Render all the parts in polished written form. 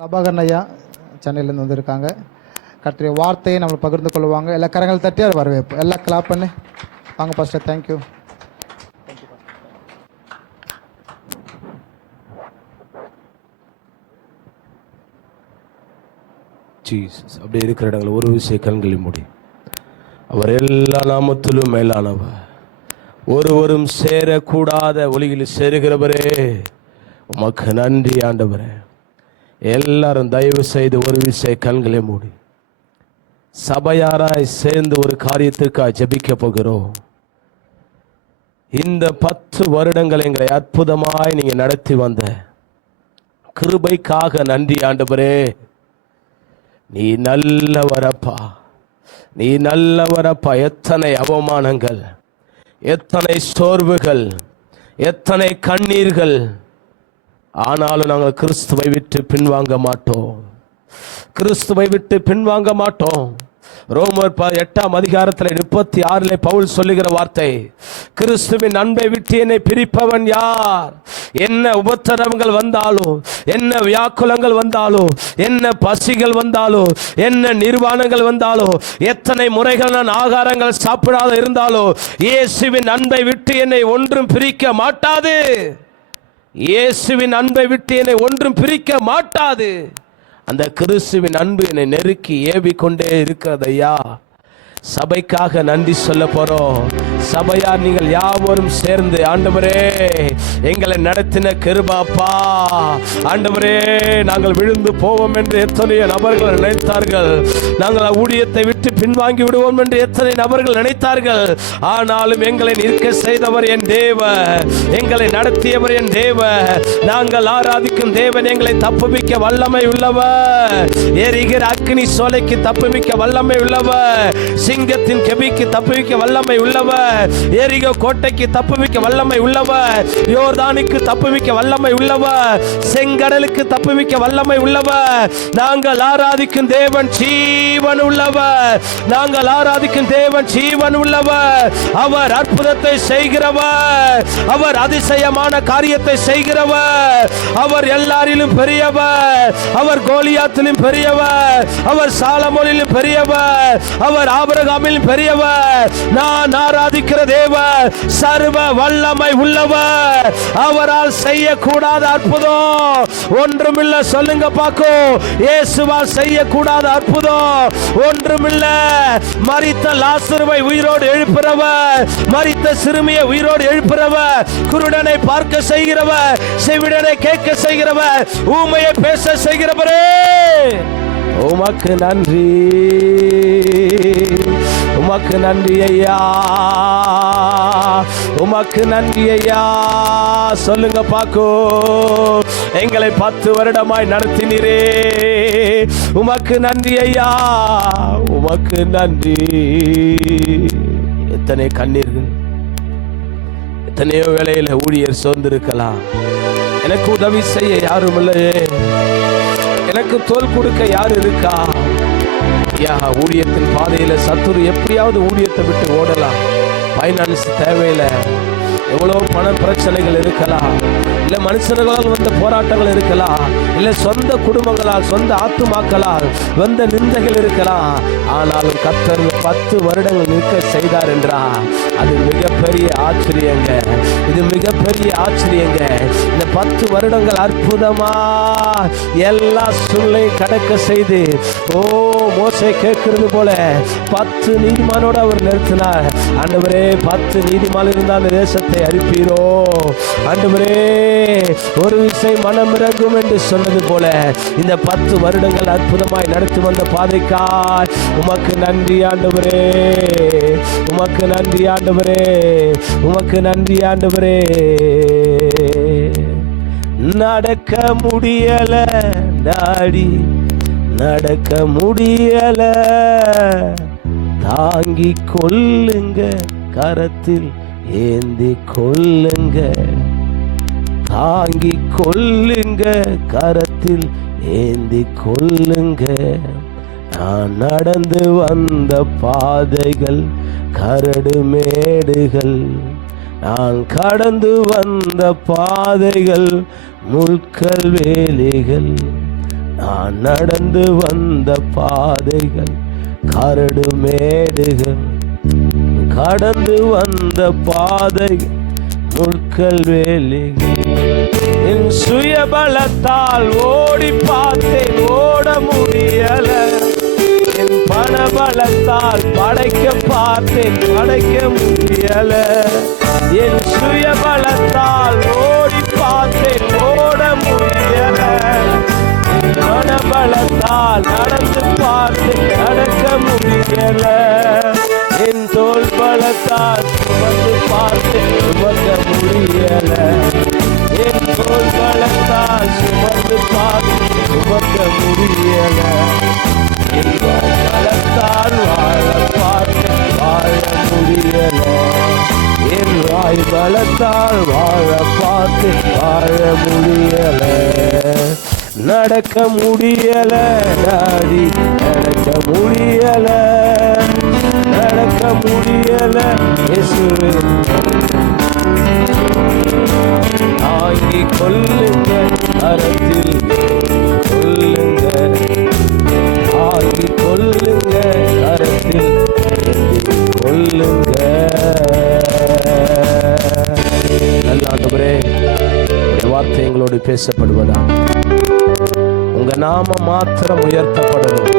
பிரபாகரன் ஐயா சென்னையிலேருந்து வந்திருக்காங்க. கர்த்தருடைய வார்த்தையை நம்மளை பகிர்ந்து கொள்வாங்க. எல்லா கரங்கள் தட்டி அதை வரவேற்பு. எல்லாம் கிளாப் பண்ணி வாங்க பாஸ்டர். தேங்க்யூ. ஜீசஸ் அப்படி இருக்கிற இடங்கள் ஒரு விஷயம் கண்களை மூடி. அவர் எல்லா நாமத்திலும் மேலானவர், ஒருவரும் சேரக்கூடாத ஒளியில் சேருகிறவரே உமக்கு நன்றி ஆண்டவரே. எல்லாரும் தயவு செய்து ஒரு விஷயம் கண்களை மூடி சபையாராய் சேர்ந்து ஒரு காரியத்திற்காக ஜெபிக்க போகிறோம். இந்த 10 வருடங்கள் எங்களை அற்புதமாய் நீங்க நடத்தி வந்த கிருபைக்காக நன்றி ஆண்டவரே. நீ நல்லவரப்பா, நீ நல்லவரப்பா. எத்தனை அவமானங்கள், எத்தனை சோர்வுகள், எத்தனை கண்ணீர்கள், ஆனாலும் நாங்கள் கிறிஸ்துவை விட்டு பின்வாங்க மாட்டோம். கிறிஸ்துவை விட்டு பின்வாங்க மாட்டோம். ரோமர் 8ஆம் அதிகாரத்தில் 36 பவுல் சொல்லுகிற வார்த்தை, கிறிஸ்துவின் அன்பை விட்டு என்னை பிரிப்பவன் யார்? என்ன உபத்திரவங்கள் வந்தாலும், என்ன வியாக்குலங்கள் வந்தாலும், என்ன பசிகள் வந்தாலும், என்ன நிர்வாணங்கள் வந்தாலும், எத்தனை முறைகள் நான் ஆகாரங்கள் சாப்பிடாத இருந்தாலும், இயேசுவின் அன்பை விட்டு என்னை ஒன்றும் பிரிக்க மாட்டாது. இயேசுவின் அன்பை விட்டு என்னை ஒன்றும் பிரிக்க மாட்டாது. அந்த கிறிஸ்துவின் அன்பு என்னை நெருக்கி ஏவிக்கொண்டே இருக்கிறது ஐயா. சபைக்காக நன்றி சொல்ல போறோம். சபையார் நீங்கள் யாவரும் சேர்ந்து ஆண்டவரே எங்களை நடத்தின கிருபாப்பா. ஆண்டவரே நாங்கள் விழுந்து போவோம் என்று எத்தனை நபர்கள் நினைத்தார்கள். நாங்கள் ஊழியத்தை விட்டு பின்வாங்கி விடுவோம் என்று எத்தனை நபர்கள் நினைத்தார்கள். ஆனாலும் எங்களை நிற்க செய்தவர் என் தேவ, எங்களை நடத்தியவர் என் தேவ. நாங்கள் ஆராதிக்கும் தேவன் எங்களை தப்புவிக்க வல்லமை உள்ளவர். எரிகிற அக்னி சோலைக்கு தப்புவிக்க வல்லமை உள்ளவர். சிங்கத்தின் கெபிக்கு தப்புவிக்க வல்லமை உள்ளவர். எரிகோ கோட்டைக்கு தப்புவிக்க வல்லமை உள்ளவர். யோர்தானுக்கு தப்புவிக்க வல்லமை உள்ளவர். செங்கடலுக்கு தப்புவிக்க வல்லமை உள்ளவர். நாங்கள் ஆராதிக்கும் தேவன் ஜீவன் உள்ளவர். நாங்கள் ஆராதிக்கும் தேவன் ஜீவன் உள்ளவர். அவர் அற்புதத்தை செய்கிறவர். அவர் அதிசயமான காரியத்தை செய்கிறவர். அவர் எல்லாரிலும் பெரியவர். அவர் கோலியாத்திலும் பெரியவர். அவர் சாலமோனிலும் பெரியவர். அவர் ஆபிரகாமிலும் பெரியவர். நான் ஆராதிக்கிற தேவன் சர்வ வல்லமை உள்ளவர். அவரால் செய்யக்கூடாத அற்புதம் ஒன்றுமில்லை. சொல்லுங்க பாக்கும். இயேசுவால் செய்யக்கூடாத அற்புதம் ஒன்றுமில்லை. மரித்த லாசருவை உயிரோடு எழுப்புறவர், மரித்த சிறுமியை உயிரோடு எழுப்புறவர், குருடனை பார்க்க செய்கிறவர், செவிடனை கேட்க செய்கிறவர், ஊமையை பேச செய்கிறவரே உமக்கு நன்றி. உமக்கு நன்றி ஐயா, உமக்கு நன்றி ஐயா. சொல்லுங்க பாக்கோ. எங்களை 10 வருடமாய் நடத்தினீரே, உமக்கு நன்றி ஐயா, உமக்கு நன்றி. எத்தனை கண்ணீர்கள், எத்தனையோ வேளையில ஊழியர் சோர்ந்திருக்கலாம். எனக்கு உதவி செய்ய யாரும் இல்லையே, எனக்கு தோள் கொடுக்க யாரு இருக்கா? ஊழியத்தின் பாதையில சத்துரு எப்படியாவது ஊழியத்தை விட்டு ஓடலாம். பைனான்ஸ் தேவையில்லை, எவ்வளவு பண பிரச்சனைகள் இருக்கலாம், இல்ல மனுஷர்களால் வந்த போராட்டங்கள் இருக்கலாம், இல்ல சொந்த குடும்பங்களால், சொந்த ஆத்துமாக்களால் வந்த நிந்தைகள் இருக்கலாம். ஆனாலும் கர்த்தர் 10 வருடங்கள் நிற்க செய்தார் என்றால் அது மிகப்பெரிய ஆச்சரியங்க. இது மிகப்பெரிய ஆச்சரியங்க. இந்த 10 வருடங்கள் அற்புதமா எல்லா சூழ்நிலையும் கடக்க செய்து, மோசே கேட்கிறது போல 10 நீதிமானோடு அவர் நிறுத்தினார். ஆண்டவரே 10 நீதிமான் இருந்தால் அந்த தேசத்தை அரிப்பீரோ. ஆண்டவரே ஒரு விசை மனம் இறங்கும் என்று சொன்னது போல இந்த 10 வருடங்கள் அற்புதமாய் நடத்தி வந்த பாதைக்காய் உமக்கு நன்றி ஆண்டவரே. உமக்கு நன்றி ஆண்டவரே. உமக்கு நன்றி ஆண்டவரே. நடக்க முடியல டாடி, நடக்க முடியல, தாங்கி கொள்ளுங்க, கரத்தில் ஏந்தி கொள்ளுங்க, தாங்கி கொள்ளுங்க, கரத்தில் ஏந்தி கொள்ளுங்க. நான் நடந்து வந்த பாதைகள் கரடு மேடுகள், நான் கடந்து வந்த பாதைகள் முட்கள் வேலிகள், நான் நடந்து வந்த பாதைகள் கரடு மேடுகள், கடந்து வந்த பாதைகள் முட்கள் வேலிகள். என் சுயபலத்தால் ஓடி பார்த்தேன், ஓட முடியல. என் பணபலத்தால் படைக்க பார்த்தேன், படைக்க முடியல. என் சுயபலத்தால் ஓடி பார்த்தேன், ஓட முடியல. என் பணபலத்தால் நடந்து பார்த்தேன், நடக்க முடியல. என் தோள் பலத்தால் சுமந்து பார்த்தேன், சுமக்க முடியல. என் தோள் பலத்தால் சுமந்து பார்த்தேன், சுமக்க முடியல. என் பலத்தால் வாழ பார்த்தேன், வாழ முடியல. என் வாய் பலத்தால் வாழ பார்த்தேன், வாழ முடியல. நடக்க முடியல டாடி, நடக்க முடியல, நடக்க முடியல இயேசுவே. தாங்கி கொள்ளுங்க கரத்தில் கொள்ளுங்க, தாங்கி கொள்ளுங்க கரத்தில் கொள்ளுங்க. நல்ல ஆண்டவரே, உடைய வார்த்தை எங்களோடு பேசப்படுவதா, உங்க நாமம் மாத்திரம் உயர்த்தப்படணும்.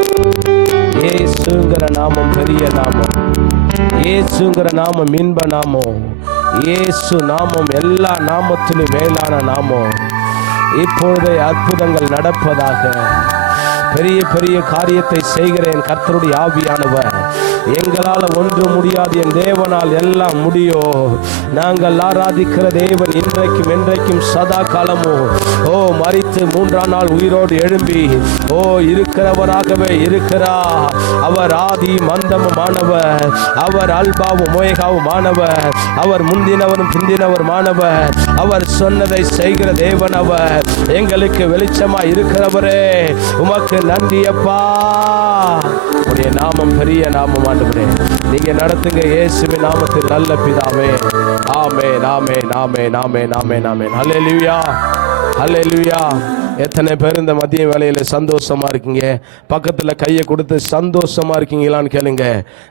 இயேசுங்கிற நாமம் பெரிய நாமம், இயேசுங்கிற நாமம் இன்ப நாமம், இயேசு நாமம் எல்லா நாமத்திலும் மேலான நாமம். இப்பொழுதே அற்புதங்கள் நடப்பதாக. பெரிய பெரிய காரியத்தை செய்கிற என் கர்த்தருடைய ஆவியானவர், எங்களால் ஒன்று முடியாது, என் தேவனால் எல்லாம் முடியும். நாங்கள் ஆராதிக்கிற தேவன் இன்றைக்கும் என்றைக்கும் சதா காலமும் மரித்து மூன்றாம் நாள் உயிரோடு எழும்பி இருக்கிறவராகவே இருக்கிறார். அவர் ஆதி மந்தமுமானவர், அவர் அல்பாவும் மோயகாவுமானவர், அவர் முந்தினவரும் பிந்தினவருமானவர், அவர் சொன்னதை செய்கிற தேவன். அவர் எங்களுக்கு வெளிச்சமாய் இருக்கிறவரே, உமக்கு நன்றி அப்பா. உடைய நாமம் பெரிய நாமம் ஆண்டவரே, நீங்க நடத்துங்க இயேசுவின் நாமத்தில் நல்ல பிதாவே. ஆமென் ஆமென் ஆமென் ஆமென் ஆமென் ஆமென். ஹல்லேலூயா ஹல்லேலூயா. எத்தனை பேர் இந்த மதிய வேளையில சந்தோஷமா இருக்கீங்க? பக்கத்துல கையை கொடுத்து சந்தோஷமா இருக்கீங்களான்னு கேளுங்க.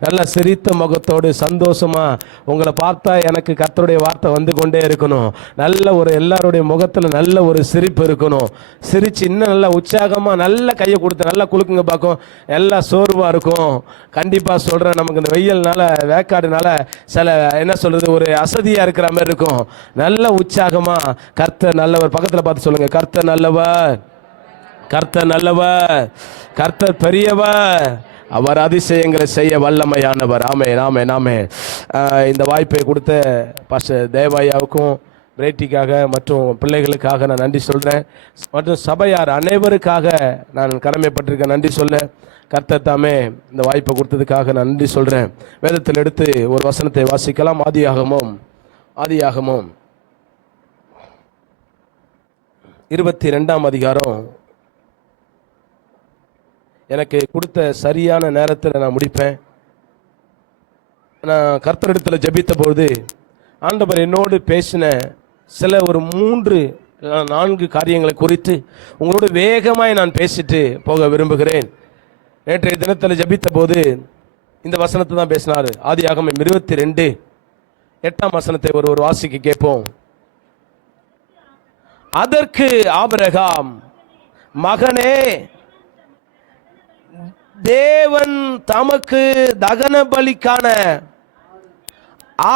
நல்ல சிரித்த முகத்தோடு சந்தோஷமா, உங்களை பார்த்தா எனக்கு கர்த்தருடைய வார்த்தை வந்து கொண்டே இருக்கணும். நல்ல ஒரு எல்லாருடைய முகத்துல நல்ல ஒரு சிரிப்பு இருக்கணும். சிரிச்சு இன்னும் நல்லா உற்சாகமா நல்ல கையை கொடுத்து நல்லா குலுக்குங்க பார்க்கும். எல்லாம் சோர்வா இருக்கும். கண்டிப்பா சொல்றேன், நமக்கு இந்த வெயில்னால வேக்காடுனால சில என்ன சொல்றது ஒரு அசதியா இருக்கிற மாதிரி இருக்கும். நல்ல உற்சாகமா கர்த்தர் நல்லவர். பக்கத்துல பார்த்து சொல்லுங்க, கர்த்தர் நல்லவர், கர்த்தர் நல்லவர், கர்த்தர் பெரியவர், அவர் அதிசயங்களை செய்ய வல்லமையானவர். ஆமென் ஆமென் ஆமென். இந்த வாய்ப்பை கொடுத்த பாஸ்டர் தேவாயாவுக்கும் பிரேட்டிக்காக மற்றும் பிள்ளைகளுக்காக நான் நன்றி சொல்கிறேன். மற்றும் சபையார் அனைவருக்காக நான் கடமைப்பட்டிருக்க நன்றி சொல்ல. கர்த்தர் தாமே இந்த வாய்ப்பை கொடுத்ததுக்காக நான் நன்றி சொல்கிறேன். வேதத்தில் எடுத்து ஒரு வசனத்தை வாசிக்கலாம். ஆதியாகமம் 22ஆம் அதிகாரம். எனக்கு கொடுத்த சரியான நேரத்தில் நான் முடிப்பேன். நான் கர்த்தரிடத்தில் ஜெபித்த பொழுது ஆண்டவர் என்னோடு பேசின சில ஒரு 3-4 காரியங்களை குறித்து உங்களோடு வேகமாய் நான் பேசிட்டு போக விரும்புகிறேன். நேற்றைய தினத்தில் ஜெபித்த போது இந்த வசனத்தை தான் பேசினார். ஆதியாகமம் 22:8 வசனத்தை ஒரு வாசிக்க கேட்போம். அதற்கு ஆபிரகாம், மகனே, தேவன் தமக்கு தகன பலிக்கான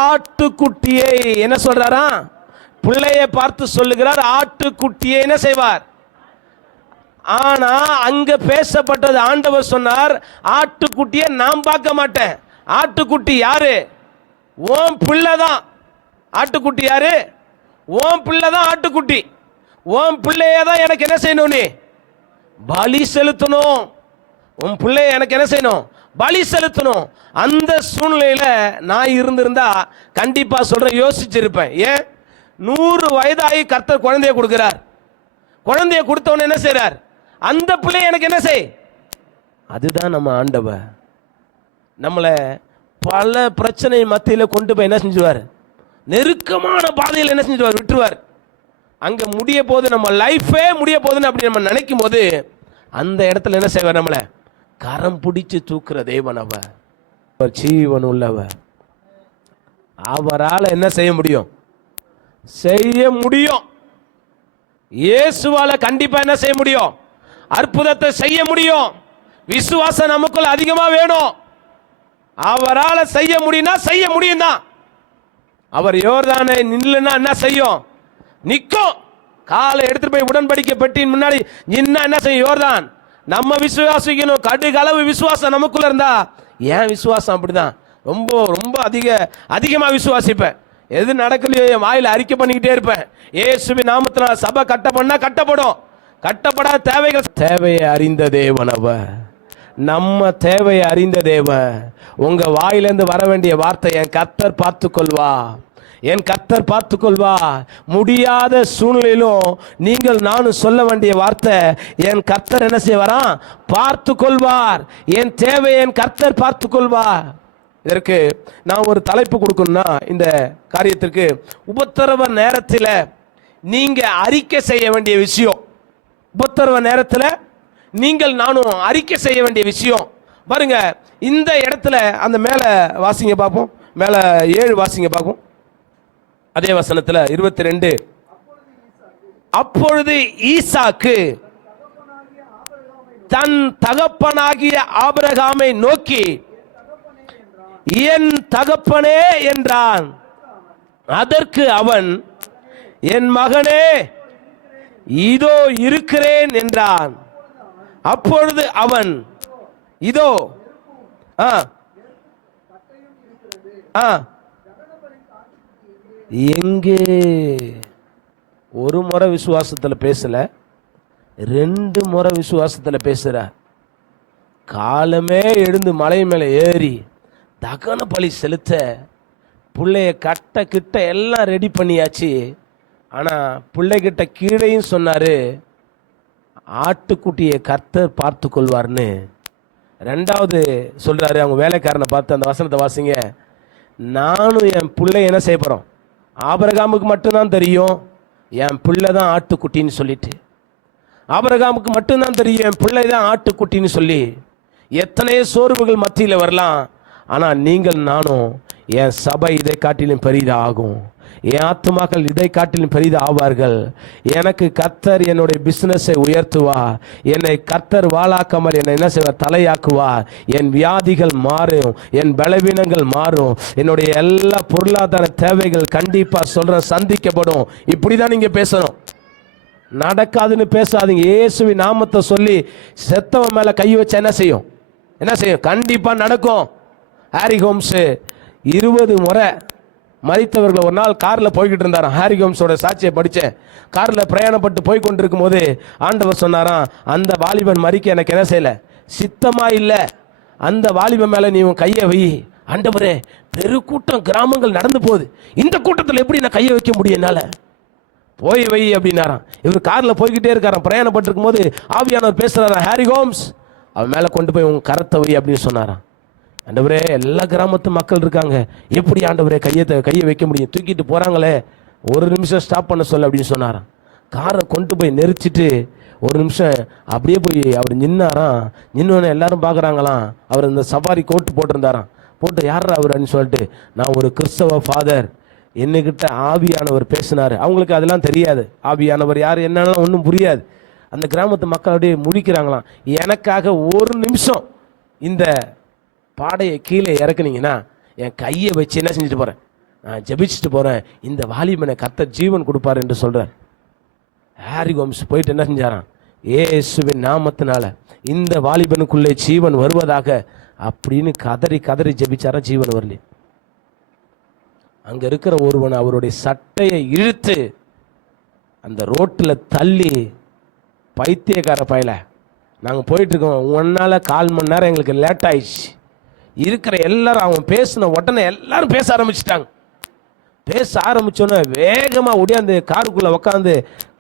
ஆட்டுக்குட்டியை என்ன சொல்றாரா, பிள்ளையை பார்த்து சொல்லுகிறார், ஆட்டுக்குட்டியை என்ன செய்வார். ஆனா அங்க பேசப்பட்டது, ஆண்டவர் சொன்னார், ஆட்டுக்குட்டியை நான் பார்க்க மாட்டேன். ஆட்டுக்குட்டி யாரு? ஓம் பிள்ளை தான். ஆட்டுக்குட்டி யாரு? ஓம் பிள்ளை தான் ஆட்டுக்குட்டி. ஓம் பிள்ளைய தான் எனக்கு என்ன செய்யணும்? நீ பலி செலுத்தணும். உன் பிள்ளைய எனக்கு என்ன செய்யணும்? பலி செலுத்தணும். அந்த சூழ்நிலையில நான் இருந்திருந்தா கண்டிப்பா சொல்றேன், யோசிச்சிருப்பேன். ஏன் 100 வயதாகி கர்த்தர் குழந்தைய கொடுக்கிறார். குழந்தைய கொடுத்தவன என்ன செய்யறார்? அந்த பிள்ளை எனக்கு என்ன செய். அதுதான் நம்ம ஆண்டவர். நம்மளை பல பிரச்சனை மத்தியில கொண்டு போய் என்ன செஞ்சுவார்? நெருக்கமான பாதையில் என்ன செஞ்சுவார்? விட்டுருவார். அங்க முடிய போது, நம்ம லைஃபே முடிய போதுன்னு அப்படி நம்ம நினைக்கும் போது அந்த இடத்துல என்ன செய்வார்? நம்மள கரம் பிடிச்சு தூக்குற தேவன் அவர். ஜீவன் உள்ளவர். அவரால் என்ன செய்ய முடியும்? செய்ய முடியும். இயேசுவால கண்டிப்பா என்ன செய்ய முடியும்? அற்புதத்தை செய்ய முடியும். விசுவாசம் நமக்குள்ள அதிகமா வேணும். அவரால் செய்ய முடியும்னா செய்ய முடியும் தான். அவர் யோர்தானை நில்லுன்னா என்ன செய்யும்? நிற்கும். காலை எடுத்துட்டு போய் உடன்படிக்கை பெட்டியின் முன்னாடி நின்னா என்ன செய்யும்? யோர்தான். நம்ம விசுவாசிக்கணும். கடுகளவு விசுவாசம் நமக்குள்ள இருந்தா, ஏன் விசுவாசம் அப்படிதான் ரொம்ப ரொம்ப அதிகமா விசுவாசிப்பேன். எது நடக்கலையோ என் வாயில அறிக்கை பண்ணிக்கிட்டே இருப்பேன். இயேசுவின் நாமத்தினால சபை கட்டப்படும். கட்டப்படாத தேவையை அறிந்த தேவன் அவர். நம்ம தேவையை அறிந்த தேவன். உங்க வாயிலிருந்து வர வேண்டிய வார்த்தை என் கர்த்தர் பார்த்துக்கொள்வா, என் கர்த்தர் பார்த்துக்கொள்வா. முடியாத சூழ்நிலையிலும் நீங்கள் நானும் சொல்ல வேண்டிய வார்த்தை என் கர்த்தர் என்ன செய்வாராம்? பார்த்து கொள்வார். என் தேவை என் கர்த்தர் பார்த்து கொள்வார். இதற்கு நான் ஒரு தலைப்பு கொடுக்கணும்னா, இந்த காரியத்திற்கு உபத்திரவ நேரத்தில் நீங்க அறிக்கை செய்ய வேண்டிய விஷயம். உபத்திரவ நேரத்தில் நீங்கள் நானும் அறிக்கை செய்ய வேண்டிய விஷயம் பாருங்க. இந்த இடத்துல அந்த மேல வாசிங்க பார்ப்போம். மேல 7 வாசிங்க பார்ப்போம். அதே வசனத்துல 22. அப்பொழுது ஈசாக்கு தன் தகப்பனாகிய ஆபிரகாமை நோக்கி, என் தகப்பனே என்றான். அதற்கு அவன், என் மகனே இதோ இருக்கிறேன் என்றான். அப்பொழுது அவன், இதோ எங்கே? ஒரு முறை விசுவாசத்துல பேசல, 2 முறை விசுவாசத்துல பேசுற. காலமே எழுந்து மலை மேல ஏறி தகன பலி செலுத்த பிள்ளைய கட்ட கிட்ட எல்லாம் ரெடி பண்ணியாச்சு. ஆனா பிள்ளைகிட்ட கீழையும் சொன்னாரு, ஆட்டுக்குட்டியை கர்த்தர் பார்த்து கொள்வார்னு. 2வது சொல்றாரு, அவங்க வேலைக்காரனை பார்த்து. அந்த வசனத்தை வாசிங்க. நானும் என் பிள்ளை என்ன செய்ய போறோம்? ஆபிரகாமுக்கு மட்டும்தான் தெரியும் என் பிள்ளை தான் ஆட்டுக்குட்டின்னு சொல்லிட்டு. ஆபிரகாமுக்கு மட்டும்தான் தெரியும் என் பிள்ளை தான் ஆட்டுக்குட்டின்னு சொல்லி. எத்தனையோ சோர்வுகள் மத்தியில் வரலாம். ஆனால் நீங்கள் நானும், என் சபை இதை காட்டிலும் பெரிதாகும், என் ஆத்துமாக்கள் இதை காட்டிலும் பெரிதாக ஆவார்கள். எனக்கு கர்த்தர் என்னுடைய பிசினஸை உயர்த்துவா. என்னை கர்த்தர் வாளாக்காமல் என்னை என்ன செய்வார்? தலையாக்குவா. என் வியாதிகள் மாறும், என் பலவீனங்கள் மாறும், என்னுடைய எல்லா பொருளாதார தேவைகள் கண்டிப்பா சொல்ற சந்திக்கப்படும். இப்படிதான் நீங்க பேசணும். நடக்காதுன்னு பேசாதீங்க. இயேசுவின் நாமத்தை சொல்லி செத்தவன் மேல கை வச்சா என்ன செய்யும்? கண்டிப்பா நடக்கும். ஹாரி ஹோம்ஸ் 20 முறை மரித்தவர்கள் ஒரு நாள் காரில் போய்கிட்டு இருந்தாராம். ஹாரி ஹோம்ஸோட சாட்சியை படித்தேன். காரில் பிரயாணப்பட்டு போய் கொண்டிருக்கும் போது ஆண்டவர் சொன்னாராம், அந்த வாலிபன் மரிக்க எனக்கு என்ன செய்யலை? சித்தமா இல்லை. அந்த வாலிபன் மேலே நீ உன் கையை வை. ஆண்டவரே, பெருக்கூட்டம் கிராமங்கள் நடந்து போகுது, இந்த கூட்டத்தில் எப்படி நான் கையை வைக்க முடியும்? என்னால் போய் வை அப்படின்னாராம். இவர் காரில் போய்கிட்டே இருக்காராம். பிரயாணப்பட்டிருக்கும் போது ஆவியானவர் பேசுகிறாராம், ஹாரி ஹோம்ஸ் அவன் மேலே கொண்டு போய் உன் கரத்தை வை அப்படின்னு சொன்னாராம். ஆண்டவரே, எல்லா கிராமத்து மக்கள் இருக்காங்க, எப்படி ஆண்டவரே கையை வைக்க முடியும்? தூக்கிட்டு போகிறாங்களே, ஒரு நிமிஷம் ஸ்டாப் பண்ண சொல்ல அப்படின்னு சொன்னாராம். காரை கொண்டு போய் நெரிச்சிட்டு ஒரு நிமிஷம் அப்படியே போய் அவர் நின்னாராம். நின்னோன்னு எல்லாரும் பார்க்குறாங்களாம். அவர் இந்த சஃபாரி கோட்டு போட்டிருந்தாராம். போட்டு யாரா அவர் அப்படின்னு சொல்லிட்டு, நான் ஒரு கிறிஸ்தவ ஃபாதர், என்னகிட்ட ஆவியானவர் பேசினார். அவங்களுக்கு அதெல்லாம் தெரியாது, ஆவியானவர் யார் என்னன்னா ஒன்றும் புரியாது. அந்த கிராமத்து மக்கள் அப்படியே முடிக்கிறாங்களாம். எனக்காக ஒரு நிமிஷம் இந்த பாடையை கீழே இறக்குனீங்கன்னா என் கையை வச்சு என்ன செஞ்சுட்டு போகிறேன்? நான் ஜெபிச்சுட்டு போகிறேன், இந்த வாலிபனை கர்த்தர் ஜீவன் கொடுப்பார் என்று சொல்கிறார். ஹாரி ஹோம்ஸ் போயிட்டு என்ன செஞ்சாராம்? இயேசுவின் நாமத்தினால இந்த வாலிபனுக்குள்ளே ஜீவன் வருவதாக அப்படின்னு கதறி கதறி ஜெபிச்சாரா. ஜீவன் வரல. அங்கே இருக்கிற ஒருவன் அவருடைய சட்டையை இழுத்து அந்த ரோட்டில் தள்ளி, பைத்தியக்கார பயல, நாங்கள் போயிட்டுருக்கோம், உன்னால் 1/4 மணி நேரம் எங்களுக்கு லேட் ஆயிடுச்சு. இருக்கிற எல்லாரும் அவன் பேசின உடனே எல்லாரும் பேச ஆரம்பிச்சிட்டாங்க. பேச ஆரம்பிச்சோன்னே வேகமாக ஒடியாந்து காருக்குள்ளே உக்காந்து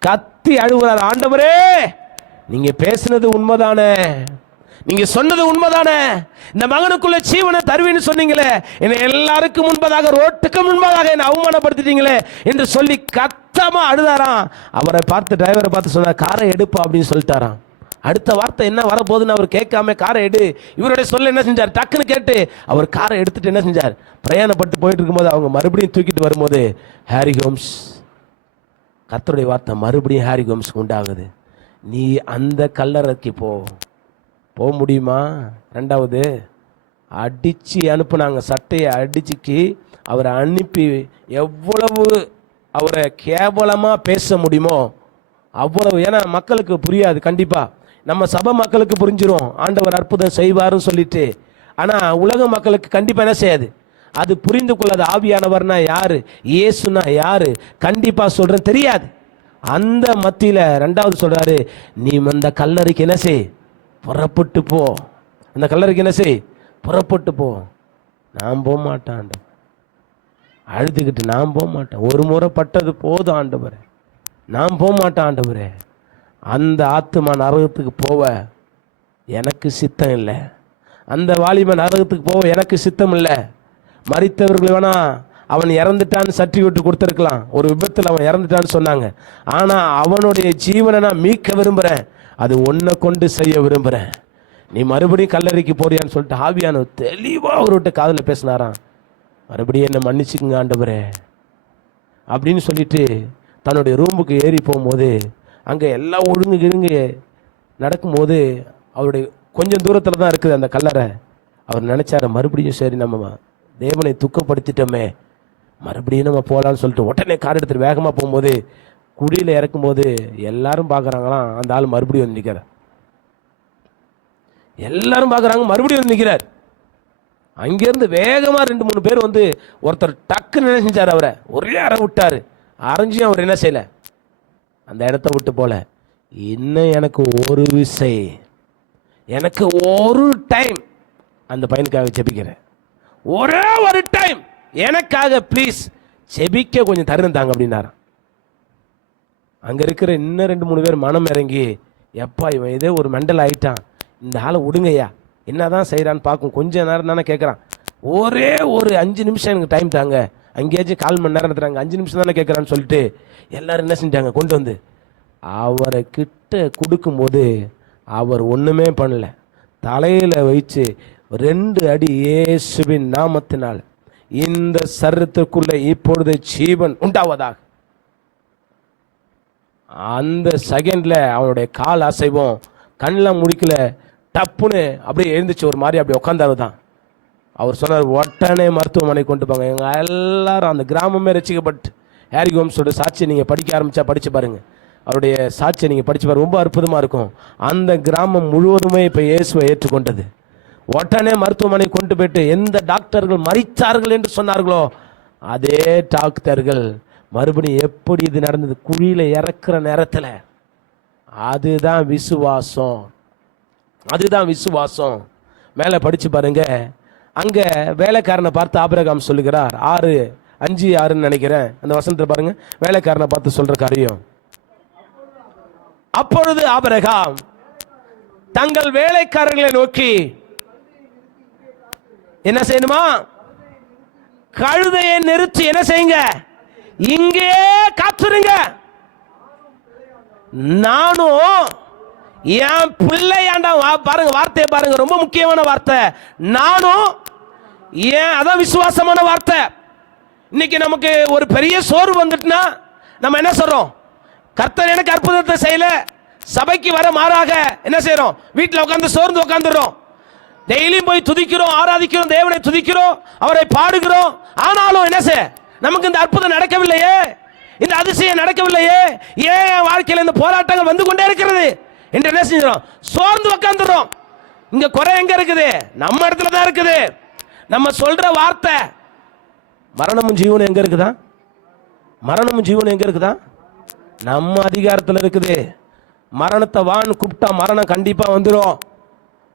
கத்தி அழுகுறாரு, ஆண்டவரே நீங்கள் பேசினது உண்மைதானே, நீங்க சொன்னது உண்மைதானே, இந்த மகனுக்குள்ள ஜீவனை தருவேன்னு சொன்னீங்களே, என்னை எல்லாருக்கும் முன்பதாக, ரோட்டுக்கு முன்பதாக என்னை அவமானப்படுத்திட்டீங்களே என்று சொல்லி கத்தமா அழுதாராம். அவரை பார்த்து, டிரைவரை பார்த்து சொன்னார், காரை எடுப்பா அப்படின்னு சொல்லிட்டாராம். அடுத்த வார்த்தை என்ன வரப்போகுதுன்னு அவர் கேட்காம காரை எடு. இவருடைய சொல்ல என்ன செஞ்சார், டக்குன்னு கேட்டு அவர் காரை எடுத்துட்டு என்ன செஞ்சார், பிரயாணப்பட்டு போயிட்டு இருக்கும்போது அவங்க மறுபடியும் தூக்கிட்டு வரும்போது ஹாரி கோம்ஸ், கர்த்தருடைய வார்த்தை மறுபடியும் ஹாரி கோம்ஸ்க்கு உண்டாகுது. நீ அந்த கல்லறைக்கு போக முடியுமா? ரெண்டாவது அடித்து அனுப்புனாங்க, சட்டையை அடிச்சுக்கு அவரை அனுப்பி எவ்வளவு அவரை கேவலமாக பேச முடியுமோ அவ்வளவு. ஏன்னா மக்களுக்கு புரியாது, கண்டிப்பாக நம்ம சபை மக்களுக்கு புரிஞ்சிரும் ஆண்டவர் அற்புதம் செய்வாருன்னு சொல்லிட்டு. ஆனால் உலக மக்களுக்கு கண்டிப்பாக என்ன செய்யாது, அது புரிந்து கொள்ளாது. ஆவியானவர்னா யாரு, இயேசுனா யாரு, கண்டிப்பாக சொல்கிறேன் தெரியாது. அந்த மத்தியில் ரெண்டாவது சொல்கிறாரு, நீ அந்த கல்லறைக்கு என்ன செய், புறப்பட்டு போ. அந்த கல்லறைக்கு என்ன செய், புறப்பட்டு போ. நான் போக மாட்டேன் ஆண்டவர், அழுதுகிட்டு நான் போக மாட்டேன். ஒரு முறை பட்டது போதும் ஆண்டவரே, நான் போக மாட்டேன் ஆண்டவரே. அந்த ஆத்துமா நரகத்துக்கு போவ எனக்கு சித்தம் இல்லை, அந்த வாலிபன் நரகத்துக்கு போவ எனக்கு சித்தம் இல்லை. மரித்தவர்கள் வேணா அவன் இறந்துட்டான்னு சர்டிஃபிகேட் கொடுத்துருக்கலாம், ஒரு விபத்தில் அவன் இறந்துட்டான்னு சொன்னாங்க. ஆனால் அவனுடைய ஜீவனை நான் மீட்க விரும்புகிறேன், அது ஒன்றை கொண்டு செய்ய விரும்புகிறேன். நீ மறுபடியும் கல்லறைக்கு போறியான்னு சொல்லிட்டு ஆவியான தெளிவாக அவர்கிட்ட காதில் பேசினாராம். மறுபடியும் என்னை மன்னிச்சுக்குங்க ஆண்டவரே அப்படின்னு சொல்லிட்டு தன்னுடைய ரூமுக்கு ஏறி போகும்போது அங்கே எல்லாம் ஒழுங்கு நடக்கும்போது அவருடைய கொஞ்சம் தூரத்தில் தான் இருக்குது அந்த கல்லறை. அவர் நினச்சாரு, மறுபடியும் சரி நம்ம தேவனை துக்கப்படுத்திட்டோமே, மறுபடியும் நம்ம போகலான்னு சொல்லிட்டு உடனே கார் எடுத்துட்டு வேகமாக போகும்போது குடியில் இறக்கும்போது எல்லாரும் பார்க்குறாங்களாம், அந்த ஆள் மறுபடியும் வந்து நிற்கிறார். எல்லாரும் பார்க்குறாங்க, மறுபடியும் வந்து நிற்கிறார். அங்கேருந்து வேகமாக 2-3 பேர் வந்து ஒருத்தர் டக்குன்னு என்ன செஞ்சார், அவரை ஒரே அறை விட்டார். அரைஞ்சியும் அவர் என்ன செய்யலை, அந்த இடத்த விட்டு போல. இன்னும் எனக்கு ஒரு விசை, எனக்கு ஒரு டைம் அந்த பையனுக்காக ஜெபிக்கிறேன், ஒரே ஒரு டைம் எனக்காக ப்ளீஸ் ஜெபிக்க கொஞ்சம் தருந்தாங்க அப்படின்னாராம். அங்கே இருக்கிற இன்னும் 2-3 பேர் மனம் இறங்கி, எப்பா இவன் இதே ஒரு மெண்டல் ஆகிட்டான், இந்த ஆளை விடுங்கய்யா, என்னதான் செய்கிறான்னு பார்க்கும், கொஞ்ச நேரம் தானே கேட்குறான், ஒரே ஒரு 5 நிமிஷம் எனக்கு டைம் தாங்க, அங்கேயாச்சும் 1/4 மணி நேரம் நடத்துகிறாங்க, 5 நிமிஷம் தானே கேட்குறான்னு சொல்லிட்டு எல்லாரும் என்ன செஞ்சாங்க, கொண்டு வந்து அவரை கிட்ட கொடுக்கும்போது அவர் ஒன்றுமே பண்ணல, தலையில் வச்சு 2 அடி இயேசுவின் நாமத்தினால் இந்த சரீரத்திற்குள்ள இப்பொழுது ஜீவன் உண்டாவதாக. அந்த செகண்ட்ல அவனுடைய கால் அசைவும், கண்ணெலாம் முடிக்கல, டப்புன்னு அப்படியே எழுந்துச்சு, ஒரு மாதிரி அப்படி உட்காந்தாரு தான். அவர் சொன்னார், உடனே மருத்துவமனை கொண்டு போங்க. எங்கள் எல்லாரும் அந்த கிராமமே ரசிக்கப்பட்டு ஹாரி கோம்ஸோட சாட்சியை நீங்கள் படிக்க ஆரம்பித்தா படித்து பாருங்கள், அவருடைய சாட்சியை நீங்கள் படித்து பாருங்கள், ரொம்ப அற்புதமாக இருக்கும். அந்த கிராமம் முழுவதுமே இப்போ இயேசுவை ஏற்றுக்கொண்டது. உடனே மருத்துவமனை கொண்டு போயிட்டு எந்த டாக்டர்கள் மரித்தார்கள் என்று சொன்னார்களோ அதே டாக்டர்கள் மறுபடியும் எப்படி இது நடந்தது, குழியில் இறக்குற நேரத்தில். அதுதான் விசுவாசம், அதுதான் விசுவாசம். மேலே படித்து பாருங்க. அங்கே வேலைக்காரனை பார்த்து ஆபிரகாம் சொல்லுகிறார், 6:5-6 நினைக்கிறேன் அந்த வசனத்தை பாருங்க. வேலைக்காரனை பார்த்து சொல்ற காரியம், அப்பொழுது ஆபிரகாம் தங்கள் வேலைக்காரர்களை நோக்கி என்ன செய்யணுமா, கழுதையை நிறுத்தி என்ன செய்யுங்க, இங்கே காத்துருங்க, நானும் என் பிள்ளையாண்டா. பாருங்க வார்த்தையை பாருங்க, ரொம்ப முக்கியமான வார்த்தை, நானும் ஏன், அதான் விசுவாசமான வார்த்தை. இன்னைக்கு நமக்கு ஒரு பெரிய சோர்வு வந்துட்டுனா நம்ம என்ன சொல்றோம், கர்த்தர் எனக்கு அற்புதத்தை செய்யல, சபைக்கு வர மாறாக என்ன செய்யறோம், வீட்டில் உட்கார்ந்து சோர்ந்து உட்கார்ந்துறோம். டெய்லியும் போய் துதிக்கிறோம், ஆராதிக்கிறோம், தேவனை துதிக்கிறோம், அவரை பாடுகிறோம். ஆனாலும் என்ன செய்ய, நமக்கு இந்த அற்புதம் நடக்கவில்லையே, இந்த அதிசயம் நடக்கவில்லையே, ஏன் என் வாழ்க்கையில் இந்த போராட்டங்கள் வந்து கொண்டே இருக்கிறது என்று என்ன செஞ்சிடும், சோர்ந்து உட்காந்துறோம். இங்க குறை எங்க இருக்குது, நம்ம இடத்துல தான் இருக்குது. நம்ம சொல்ற வார்த்தை, மரணமும் ஜீவனும் எங்க இருக்குதா, மரணமும் ஜீவனும் எங்க இருக்குதா, நம்ம அதிகாரத்தில் இருக்குது. மரணத்தை வான்னு கூப்பிட்டா மரணம் கண்டிப்பா வந்துடும்.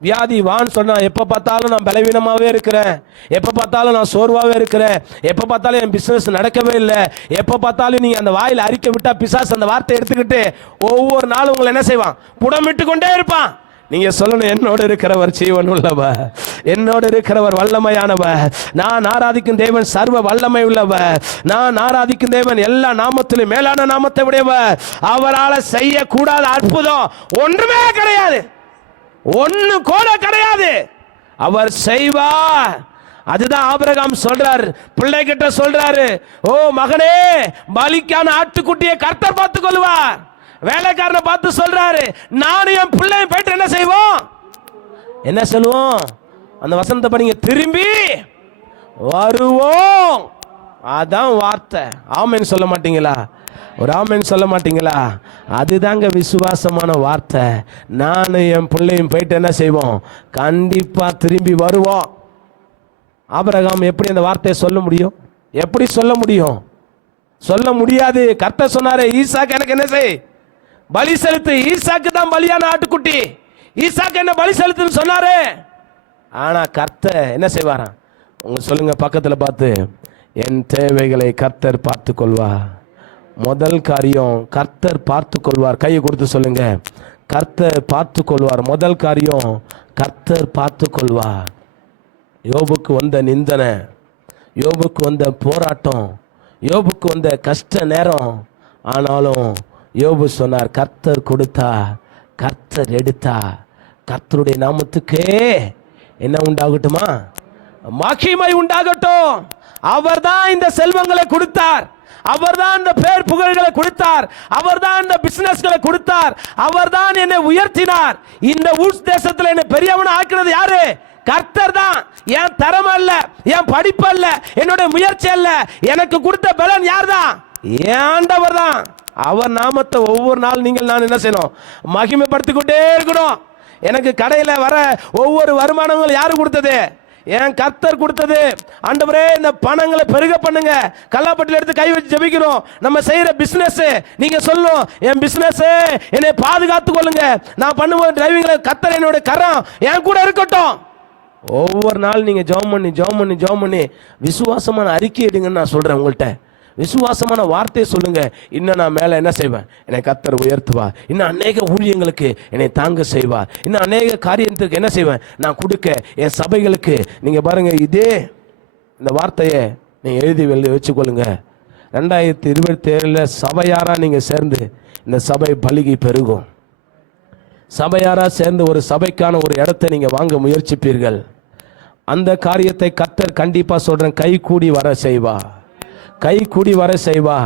வியாதி வான்னு சொன்னா எப்போ பார்த்தாலும் நான் பலவீனமாகவே இருக்கிறேன், எப்போ பார்த்தாலும் நான் சோர்வாகவே இருக்கிறேன், எப்போ பார்த்தாலும் என் பிஸ்னஸ் நடக்கவே இல்லை, எப்போ பார்த்தாலும் நீங்கள் அந்த வாயில் அறிக்கை விட்டா பிசாசு அந்த வார்த்தை எடுத்துக்கிட்டு ஒவ்வொரு நாளும் உங்களை என்ன செய்வான், புடமிட்டு கொண்டே இருப்பான். நீங்க சொல்லணும், என்னோடு இருக்கிறவர் ஜீவன் உள்ளவர், என்னோடு இருக்கிறவர் வல்லமையானவர், நான் ஆராதிக்கும் தேவன் சர்வ வல்லமை உள்ளவர், நான் ஆராதிக்கும் தேவன் எல்லா நாமத்திலும் மேலான நாமத்தை உடையவர், அவரால் செய்யக்கூடாத அற்புதம் ஒன்றுமே கிடையாது, ஒண்ணு கூட கிடையாது, அவர் செய்வார். அதுதான் ஆபிரகாம் சொல்றாரு, பிள்ளை கிட்ட சொல்றாரு, ஓ மகனே, பலிக்கான ஆட்டுக்குட்டியை கர்த்தர் பார்த்துக் கொள்வார். வேலைக்காரனை பார்த்து சொல்றாரு, நானும் என் பிள்ளையும் போயிட்டு என்ன செய்வோம், என்ன சொல்லுவோம், அந்த வசனத்தை படிங்க, திரும்பி வருவோம். அதான் வார்த்தை. ஆமென் சொல்ல மாட்டீங்களா? ஒரு ஆமென் சொல்ல மாட்டீங்களா? அதுதாங்க விசுவாசமான வார்த்தை. நானும் என் பிள்ளையும் போயிட்டு என்ன செய்வோம், கண்டிப்பா திரும்பி வருவோம். ஆபிரகாம் எப்படி அந்த வார்த்தையை சொல்ல முடியும்? எப்படி சொல்ல முடியும்? சொல்ல முடியாது. கர்த்தர் சொன்னாரு, ஈசாக்கு எனக்கு என்ன செய், பலி செலுத்து. ஈசாக்கு தான் பலியான ஆட்டுக்குட்டி, ஈசாக்கு என்ன பலி செலுத்துன்னு சொன்னாரு. ஆனா கர்த்தர் என்ன செய்வாராம்? உங்க சொல்லுங்க பக்கத்துல பார்த்து, என் தேவைகளை கர்த்தர் பார்த்து கொள்வார். முதல் காரியம் கர்த்தர் பார்த்து கொள்வார். கையை கொடுத்து சொல்லுங்க, கர்த்தர் பார்த்து கொள்வார். முதல் காரியம் கர்த்தர் பார்த்து கொள்வார். யோபுக்கு வந்த நிந்தனை, யோபுக்கு வந்த போராட்டம், யோபுக்கு வந்த கஷ்ட நேரம், ஆனாலும் யோபு சொன்னார், கர்த்தர் கொடுத்தா, கர்த்தர் எடுத்தா, கர்த்தருடைய நாமத்துக்கே என்ன உண்டாகட்டுமா, மகிமை உண்டாகட்டும். அவர்தான் இந்த செல்வங்களை கொடுத்தார், அவர்தான் இந்த பேர் புகழ்களை கொடுத்தார், அவர்தான் இந்த பிசினஸ்களை கொடுத்தார், அவர்தான் என்னை உயர்த்தினார். இந்த ஊர் தேசத்தில் என்னை பெரியவன ஆக்கினது யாரு? கர்த்தர் தான். என் திறமை அல்ல, என் படிப்பு அல்ல, என்னோட முயற்சி அல்ல, எனக்கு கொடுத்த பலன் யார் தான்? ஆண்டவர் தான். அவர் நாமத்தை ஒவ்வொரு நாள் நீங்கள் நான் என்ன செய்யணும், மகிமைப்படுத்திக்கொண்டே இருக்கணும். எனக்கு கடையில் வர ஒவ்வொரு வருமானங்களும் யாரு கொடுத்தது? என் கர்த்தர் கொடுத்தது. ஆண்டவரே, இந்த பணங்களை பெருக பண்ணுங்க. கல்லாப்பட்டில எடுத்து கை வச்சு ஜெபிக்கிறோம். நம்ம செய்யற பிசினஸ் நீங்க சொல்லணும், என் பிசினஸ் என்னை பாதுகாத்து கொள்ளுங்க, நான் பண்ணுவோம் டிரைவிங்ல கர்த்தர் என்னோட கரம் என் கூட இருக்கட்டும். ஒவ்வொரு நாள் நீங்க ஜெபம் பண்ணி ஜெபம் பண்ணி ஜெபம் பண்ணி விசுவாசமான அறிக்கை எடுங்கன்னு நான் சொல்றேன். உங்கள்கிட்ட விசுவாசமான வார்த்தையை சொல்லுங்க. இன்னும் நான் மேல என்ன செய்வேன், என்னை கர்த்தர் உயர்த்துவா. இன்னும் அநேக ஊழியங்களுக்கு என்னை தாங்க செய்வா. இன்னும் அநேக காரியத்துக்கு என்ன செய்வேன், நான் கொடுக்க என் சபைகளுக்கு. நீங்க பாருங்க, இதே இந்த வார்த்தையை நீங்க எழுதி வச்சுக்கொள்ளுங்க. 2027 சபையாரா நீங்க சேர்ந்து இந்த சபை பலிகை பெருகும். சபையாரா சேர்ந்து ஒரு சபைக்கான ஒரு இடத்தை நீங்க வாங்க முயற்சிப்பீர்கள். அந்த காரியத்தை கர்த்தர் கண்டிப்பா சொல்றேன், கை கூடி வர செய்வா, கை கூடி வர செய்வா.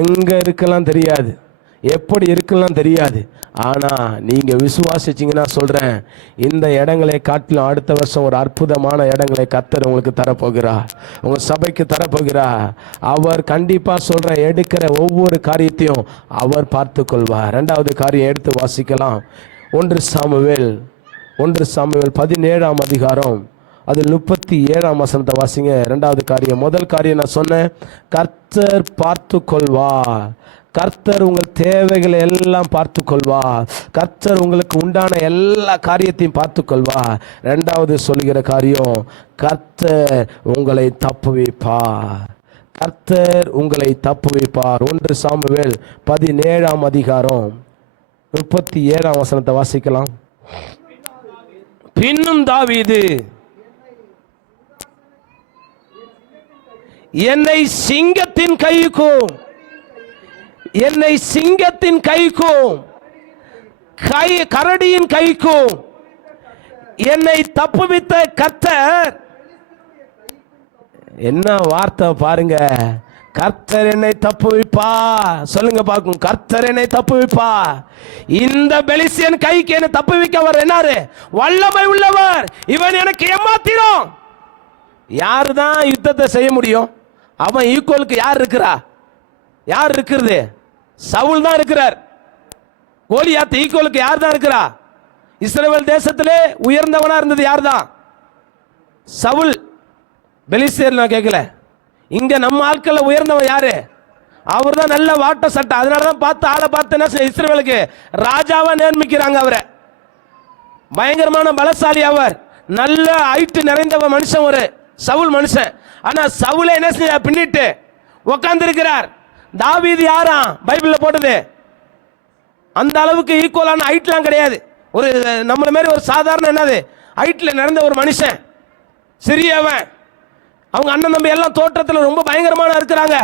எங்க இருக்கலாம் தெரியாது, எப்படி இருக்கலாம் தெரியாது, ஆனா நீங்க விசுவாசிச்சீங்கன்னா சொல்றேன், இந்த இடங்களை காட்டிலும் அடுத்த வருஷம் ஒரு அற்புதமான இடங்களை கர்த்தர் உங்களுக்கு தரப்போகிறார், உங்க சபைக்கு தரப்போகிறார். அவர் கண்டிப்பா சொல்றேன், எடுக்கிற ஒவ்வொரு காரியத்தையும் அவர் பார்த்து கொள்வார். 2வது காரியம் எடுத்து வாசிக்கலாம். 1 சாமுவேல் 17ஆம் அதிகாரம் அது 37ஆம் வசனத்தை வாசிங்க. 2வது காரியம். முதல் காரியம் நான் சொன்னேன், கர்த்தர் பார்த்து கொள்வார். கர்த்தர் உங்கள் தேவைகளை எல்லாம் பார்த்து கொள்வார். கர்த்தர் உங்களுக்கு உண்டான எல்லா காரியத்தையும் பார்த்து கொள்வார். 2வது சொல்லுகிற காரியம், கர்த்தர் உங்களை தப்புவிப்பார். கர்த்தர் உங்களை தப்புவிப்பார். 1 சாமுவேல் 17ஆம் அதிகாரம் 37ஆம் வசனத்தை வாசிக்கலாம். பின்னும் தாவீது என்னை சிங்கத்தின் கைக்கும், என்னை சிங்கத்தின் கைக்கும், கரடியின் கைக்கும் என்னை தப்புவித்த கர்த்தர். என்ன வார்த்தை பாருங்க, கர்த்தர் என்னை தப்புவிப்பா. சொல்லுங்க பார்க்கும், கர்த்தர் என்னை தப்புவிப்பா. இந்த பெலிஸ்தியன் கைக்கு என்னை தப்புவிக்க அவர் என்னாரு, வல்லமை உள்ளவர். இவன் எனக்கு ஏமாத்திரும். யாருதான் யுத்தத்தை செய்ய முடியும்? அவன் ஈக்குவலுக்கு யார் இருக்கிறா? யார் இருக்கிறது? சவுல் தான் இருக்கிறார். கோலியாத் ஈக்குவலுக்கு யார் தான் இருக்கிறா? இஸ்ரவேல் தேசத்திலே உயர்ந்தவனா இருந்தது யார் தான்? சவுல். பெலிஸ்தேர் நான் கேட்கல, இங்க நம்ம ஆட்கள் உயர்ந்தவன் யாரு? அவர் தான் நல்ல வாட்ட சட்டை. அதனாலதான் பார்த்து ஆளை பார்த்து என்ன இஸ்ரவேலுக்கு ராஜாவா நியமிக்கிறாங்க. அவரை பயங்கரமான பலசாலி, அவர் நல்ல ஹைட் நிறைந்தவ மனுஷன், ஒரு சவுல் மனுஷன். ஆனா சவுலை என்ன செய்ய பின்னிட்டு உட்கார்ந்து இருக்கிறார். தாவீது யாரா பைபிள்ல போட்டது? அந்த அளவுக்கு ஈக்குவலான ஹைட்லாம் கிடையாது. ஒரு நம்மள மாதிரி ஒரு சாதாரண என்னது ஹைட்டில் நடந்த ஒரு மனுஷன், சிறியவன். அவங்க அண்ணன் தம்பி எல்லாம் தோற்றத்தில் ரொம்ப பயங்கரமான இருக்கிறாங்க.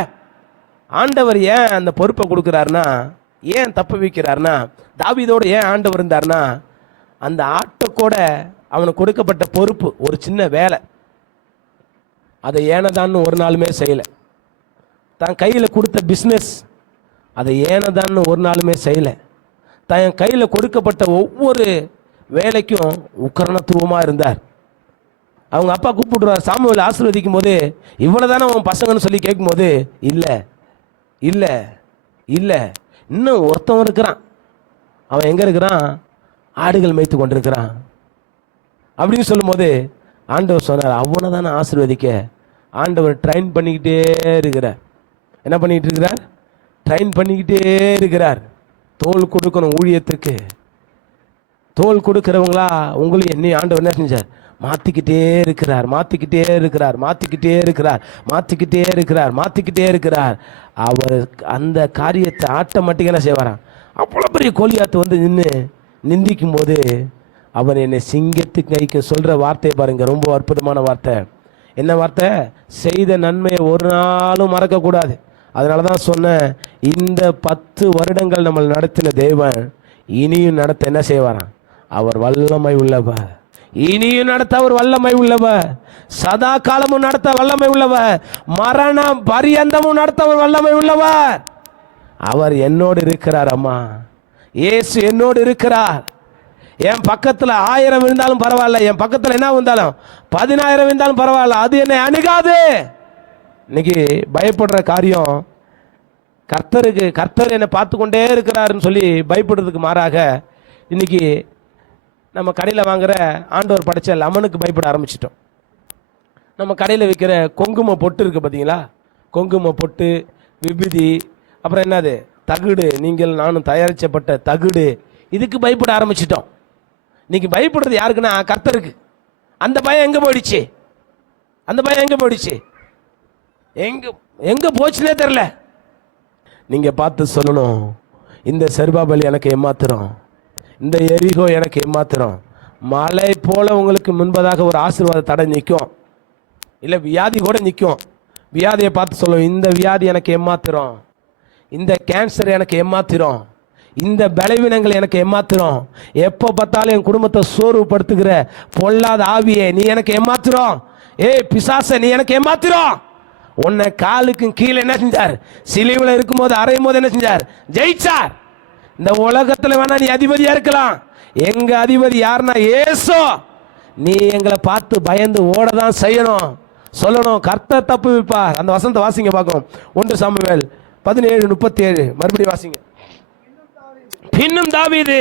ஆண்டவர் ஏன் அந்த பொறுப்பை கொடுக்குறாருன்னா, ஏன் தப்பு வைக்கிறாருன்னா, தாவீதோட ஏன் ஆண்டவர் இருந்தார்னா, அந்த ஆட்டக்கூட அவனுக்கு கொடுக்கப்பட்ட பொறுப்பு ஒரு சின்ன வேலை, அதை ஏனதான்னு ஒரு நாளுமே செய்யலை. தான் கையில் கொடுத்த பிஸ்னஸ் அதை ஏனதான்னு ஒரு நாளுமே செய்யலை. தன் கையில் கொடுக்கப்பட்ட ஒவ்வொரு வேலைக்கும் உக்கரணத்துவமாக இருந்தார். அவங்க அப்பா கூப்பிடுவார், சாமுவேல் ஆசீர்வதிக்கும் போது இவ்வளோ தானே அவன் பசங்கன்னு சொல்லி கேட்கும்போது, இல்லை இல்லை இல்லை, இன்னும் ஒருத்தவன் இருக்கிறான். அவன் எங்கே இருக்கிறான்? ஆடுகள் மேய்த்து கொண்டிருக்கிறான் அப்படின்னு சொல்லும்போது ஆண்டவர் சொன்னார், அவனை தானே ஆசீர்வதிக்க. ஆண்டவர் ட்ரைன் பண்ணிக்கிட்டே இருக்கிறார். என்ன பண்ணிக்கிட்டு இருக்கிறார்? ட்ரைன் பண்ணிக்கிட்டே இருக்கிறார். தோல் கொடுக்கணும் ஊழியத்துக்கு. தோல் கொடுக்கிறவங்களா உங்களையும் என்னையும் ஆண்டவர் என்ன செஞ்சார்? மாற்றிக்கிட்டே இருக்கிறார், மாற்றிக்கிட்டே இருக்கிறார், மாற்றிக்கிட்டே இருக்கிறார், மாற்றிக்கிட்டே இருக்கிறார், மாற்றிக்கிட்டே இருக்கிறார். அவர் அந்த காரியத்தை ஆட்டோமேட்டிக்காக என்ன செய்வாராம்? அவ்வளோ பெரிய கோலியாத்து வந்து நின்று நிந்திக்கும் போது அவர் என்னை சிங்கத்துக்கு கைக்கு சொல்கிற வார்த்தையை பாருங்கள், ரொம்ப அற்புதமான வார்த்தை. என்ன வார்த்தை? செய்த நன்மையை ஒரு நாளும் மறக்கக்கூடாது. அதனால தான் சொன்னேன், இந்த 10 வருடங்கள் நம்மளை நடத்தின தேவன் இனியும் நடத்த என்ன செய்வாராம்? அவர் வல்லமை உள்ளவர். இனியும் நடத்த அவர் வல்லமை உள்ளவர். சதா காலமும் நடத்த வல்லமை உள்ளவர். மரணம் பரியந்தமும் நடத்த அவர் வல்லமை உள்ளவர். அவர் என்னோடு இருக்கிறார். அம்மா, இயேசு என்னோடு இருக்கிறார். என் பக்கத்தில் 1000 இருந்தாலும் பரவாயில்ல, என் பக்கத்தில் என்ன வந்தாலும் 10,000 இருந்தாலும் பரவாயில்ல, அது என்னை அணுகாது. இன்னைக்கு பயப்படுற காரியம் கர்த்தர் என்னை பார்த்து கொண்டே இருக்கிறாருன்னு சொல்லி பயப்படுறதுக்கு மாறாக இன்னைக்கு நம்ம கடையில் வாங்குற ஆண்டவர் படைச்ச லெமனுக்கு பயப்பட ஆரம்பிச்சிட்டோம். நம்ம கடையில் விற்கிற குங்கும பொட்டு இருக்குது பார்த்தீங்களா? குங்கும பொட்டு, விபூதி, அப்புறம் என்னது தகுடு, நீங்கள் நானும் தயாரிக்கப்பட்ட தகுடு, இதுக்கு பயப்பட ஆரம்பிச்சிட்டோம். இன்னைக்கு பயப்படுறது யாருக்குன்னா கர்த்தருக்கு. அந்த பயம் எங்கே போயிடுச்சு? அந்த பயம் எங்கே போயிடுச்சு? எங்கே போச்சுன்னே தெரில. நீங்கள் பார்த்து சொல்லணும், இந்த செருபாபேல் எனக்கு ஏமாத்துறோம், இந்த எரிகோ எனக்கு ஏமாத்துறோம். மலை போல உங்களுக்கு முன்பதாக ஒரு ஆசீர்வாத தடை நிற்கும், இல்லை வியாதி கூட நிற்கும். வியாதியை பார்த்து சொல்லும், இந்த வியாதி எனக்கு ஏமாத்துறோம், இந்த கேன்சர் எனக்கு ஏமாத்துறோம், இந்த பலவீனங்கள் எனக்கு ஏமாத்துறோம், எப்போ பார்த்தாலும் என் குடும்பத்தை சோர்வுபடுத்துகிற பொல்லாத ஆவியே நீ எனக்கு ஏமாத்துறோம், பிசாசை நீ எனக்கு ஏமாத்துறோம். உன்னை காலுக்கும் கீழே என்ன செஞ்சார்? சிலுவையில் இருக்கும்போது அறையும் போது என்ன செஞ்சார்? ஜெயிச்சார். இந்த உலகத்தில் வேணா நீ அதிபதியா இருக்கலாம், எங்க அதிபதி யாருன்னா இயேசு. நீ எங்களை பார்த்து பயந்து ஓட தான் செய்யணும், சொல்லணும், கர்த்தர் தப்பு வைப்பார். அந்த வசனத்தை வாசிங்க பார்க்கும். 1 சாமுவேல் 17:37 மறுபடியும் வாசிங்க. பின்னும் தாவீது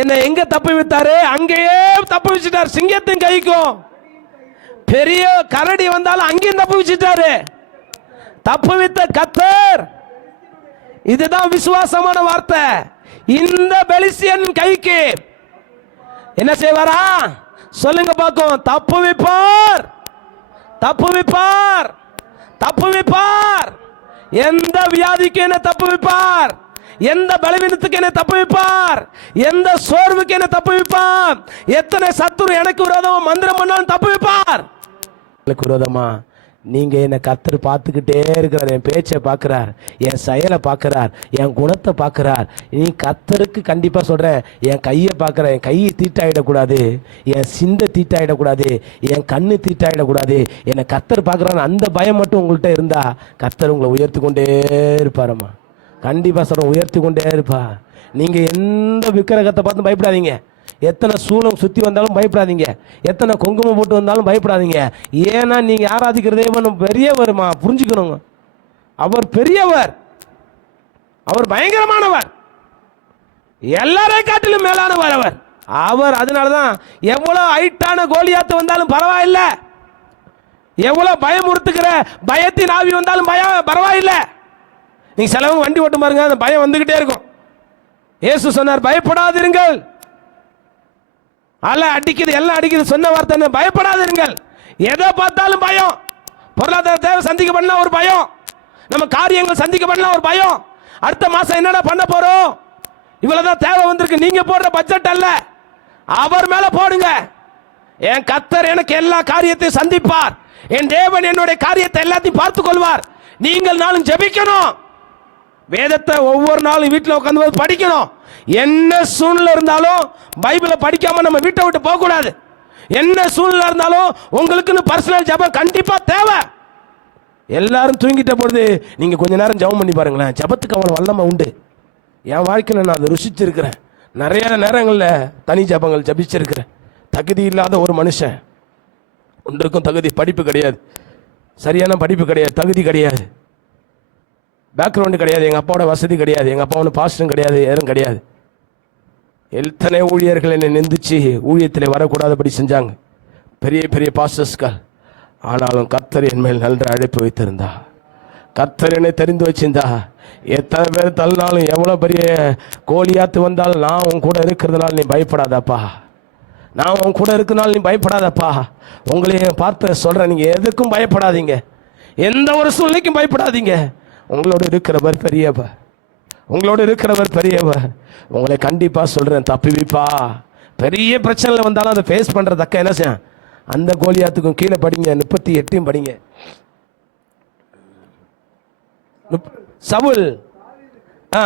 என்னை எங்க தப்பு வைத்தாரு? அங்கேயே தப்பு வச்சுட்டார். சிங்கத்தின் கைக்கும் பெரிய கரடி வந்தாலும் அங்கேயும் தப்பு வச்சுட்டாரு. தப்பு வைத்த கர்த்தர். இதுதான் விசுவாசமான வார்த்தை. இந்த பெலிஸ்தியன் கைக்கு என்ன செய்வாரா? சொல்லுங்க பார்க்கும். தப்பு வைப்பார், தப்பு வைப்பார், தப்பு வைப்பார். எந்த வியாதிக்கு என்ன தப்பு வைப்பார்? எந்த பலவீனத்துக்கு என்ன தப்பு வைப்பார்? எந்த சோர்வுக்கு என்ன தப்பு வைப்பார்? எத்தனை சத்துரு எனக்கு விரோதமா மந்திரம் பண்ணாலும் தப்பு வைப்பார். விரோதமா நீங்க என்ன கர்த்தர் பார்த்துக்கிட்டே இருக்கிறார். என் பேச்சை பார்க்கிறார், என் செயலை பார்க்கிறார், என் குணத்தை பார்க்கிறார். நீ கர்த்தருக்கு கண்டிப்பா சொல்றேன், என் கையை பார்க்கிற, என் கையை தீட்டாயிடக்கூடாது, என் சிந்தை தீட்டாயிடக்கூடாது, என் கண்ணு தீட்டாயிடக்கூடாது. என்னை கர்த்தர் பார்க்கிறான்னு அந்த பயம் மட்டும் உங்கள்கிட்ட இருந்தா கர்த்தர் உங்களை உயர்த்தி கொண்டே இருப்பாரம்மா. கண்டிப்பா சொல்றேன், உயர்த்தி கொண்டே இருப்பா. நீங்க எந்த விக்கிரகத்தை பார்த்து பயப்படாதீங்க. எத்தனை சூலம் சுற்றி வந்தாலும் பயப்படாதீங்க. எத்தனை குங்குமம் போட்டு வந்தாலும் பயப்படாதீங்க. ஏன்னா நீங்கள் ஆராதிக்கிற தேவன் பெரியவருமா, புரிஞ்சுக்கணுங்க. அவர் பெரியவர், அவர் பயங்கரமானவர், எல்லாரையும் காட்டிலும் மேலானவர் அவர். அதனால தான் எவ்வளோ ஹைட்டான கோலியாத்து வந்தாலும் பரவாயில்லை, எவ்வளோ பயமுறுத்துக்கிற பயத்தின் ஆவி வந்தாலும் பரவாயில்லை. நீங்கள் செலவு வண்டி ஓட்டு பாருங்க, அந்த பயம் வந்துக்கிட்டே இருக்கும். இயேசு சொன்னார், பயப்படாதிருங்கள். அல்ல அடிக்குது, எல்லாம் அடிக்குது, சொன்ன வார்த்தை பயப்படாதிருங்கள். எதை பார்த்தாலும் பயம். பொருளாதார தேவை சந்திக்க பண்ணா ஒரு பயம், நம்ம காரியங்கள் சந்திக்க பண்ணா ஒரு பயம். அடுத்த மாசம் என்னடா பண்ண போறோம், இவ்வளவுதான் தேவை வந்திருக்கு. நீங்க போடுற பட்ஜெட் அல்ல, அவர் மேல போடுங்க. என் கர்த்தர் எனக்கு எல்லா காரியத்தையும் சந்திப்பார். என் தேவன் என்னுடைய காரியத்தை எல்லாத்தையும் பார்த்துக் கொள்வார். நீங்கள் நாளும் ஜெபிக்கணும். வேதத்தை ஒவ்வொரு நாளும் வீட்டில் உட்காந்து படிக்கணும். என்ன சூழ்நிலை இருந்தாலும் பைபிளை படிக்காம நம்ம வீட்டை விட்டு போக கூடாது. என்ன சூழ்நிலை இருந்தாலும் உங்களுக்குன்னு பர்சனல் ஜெபம் கண்டிப்பா தேவை. எல்லாரும் தூங்கிட்ட பொழுது நீங்க கொஞ்ச நேரம் ஜெபம் பண்ணி பாருங்களேன். ஜெபத்துக்கு அவ்வளவு வல்லமை உண்டு. என் வாழ்க்கையில் நான் அதை ருசிச்சிருக்கிறேன். நிறைய நேரங்களில் தனி ஜெபங்கள் ஜபிச்சிருக்கிறேன். தகுதி இல்லாத ஒரு மனுஷன், ஒன்றுக்கும் தகுதி, படிப்பு கிடையாது, சரியான படிப்பு கிடையாது, தகுதி கிடையாது, பேக்ரவுண்டு கிடையாது, எங்கள் அப்பாவோட வசதி கிடையாது, எங்கள் அப்பா ஒன்று பாஸ்டரும் கிடையாது, யாரும் கிடையாது. எத்தனை ஊழியர்கள் என்னை நிந்திச்சு ஊழியத்தில் வரக்கூடாதபடி செஞ்சாங்க, பெரிய பெரிய பாஸ்டர்ஸ்கள். ஆனாலும் கர்த்தர் என் மேல் நல்ல அழைப்பு வைத்திருந்தா, கர்த்தர் என்னை தெரிந்து வச்சிருந்தா. எத்தனை பேர் தள்ளினாலும் எவ்வளோ பெரிய கோலியாத்து வந்தாலும் நான் உன் கூட இருக்கிறதுனால நீ பயப்படாதப்பா, நான் உன் கூட இருக்கிறதுனால நீ பயப்படாதப்பா. உங்களையும் பார்த்து சொல்கிறேன், நீங்கள் எதுக்கும் பயப்படாதீங்க, எந்த ஒரு சூழ்நிலைக்கும் பயப்படாதீங்க. உங்களோடு இருக்கிறவர் பெரியவர், உங்களோடு இருக்கிறவர் பெரியவர். உங்களை கண்டிப்பாக சொல்கிறேன், தப்பிவிப்பா. பெரிய பிரச்சனையில் வந்தாலும் அதை ஃபேஸ் பண்ணுறதக்க என்ன செய்ய, அந்த கோலியாத்துக்கும் கீழே படிங்க, 38 படிங்க. சவுல் ஆ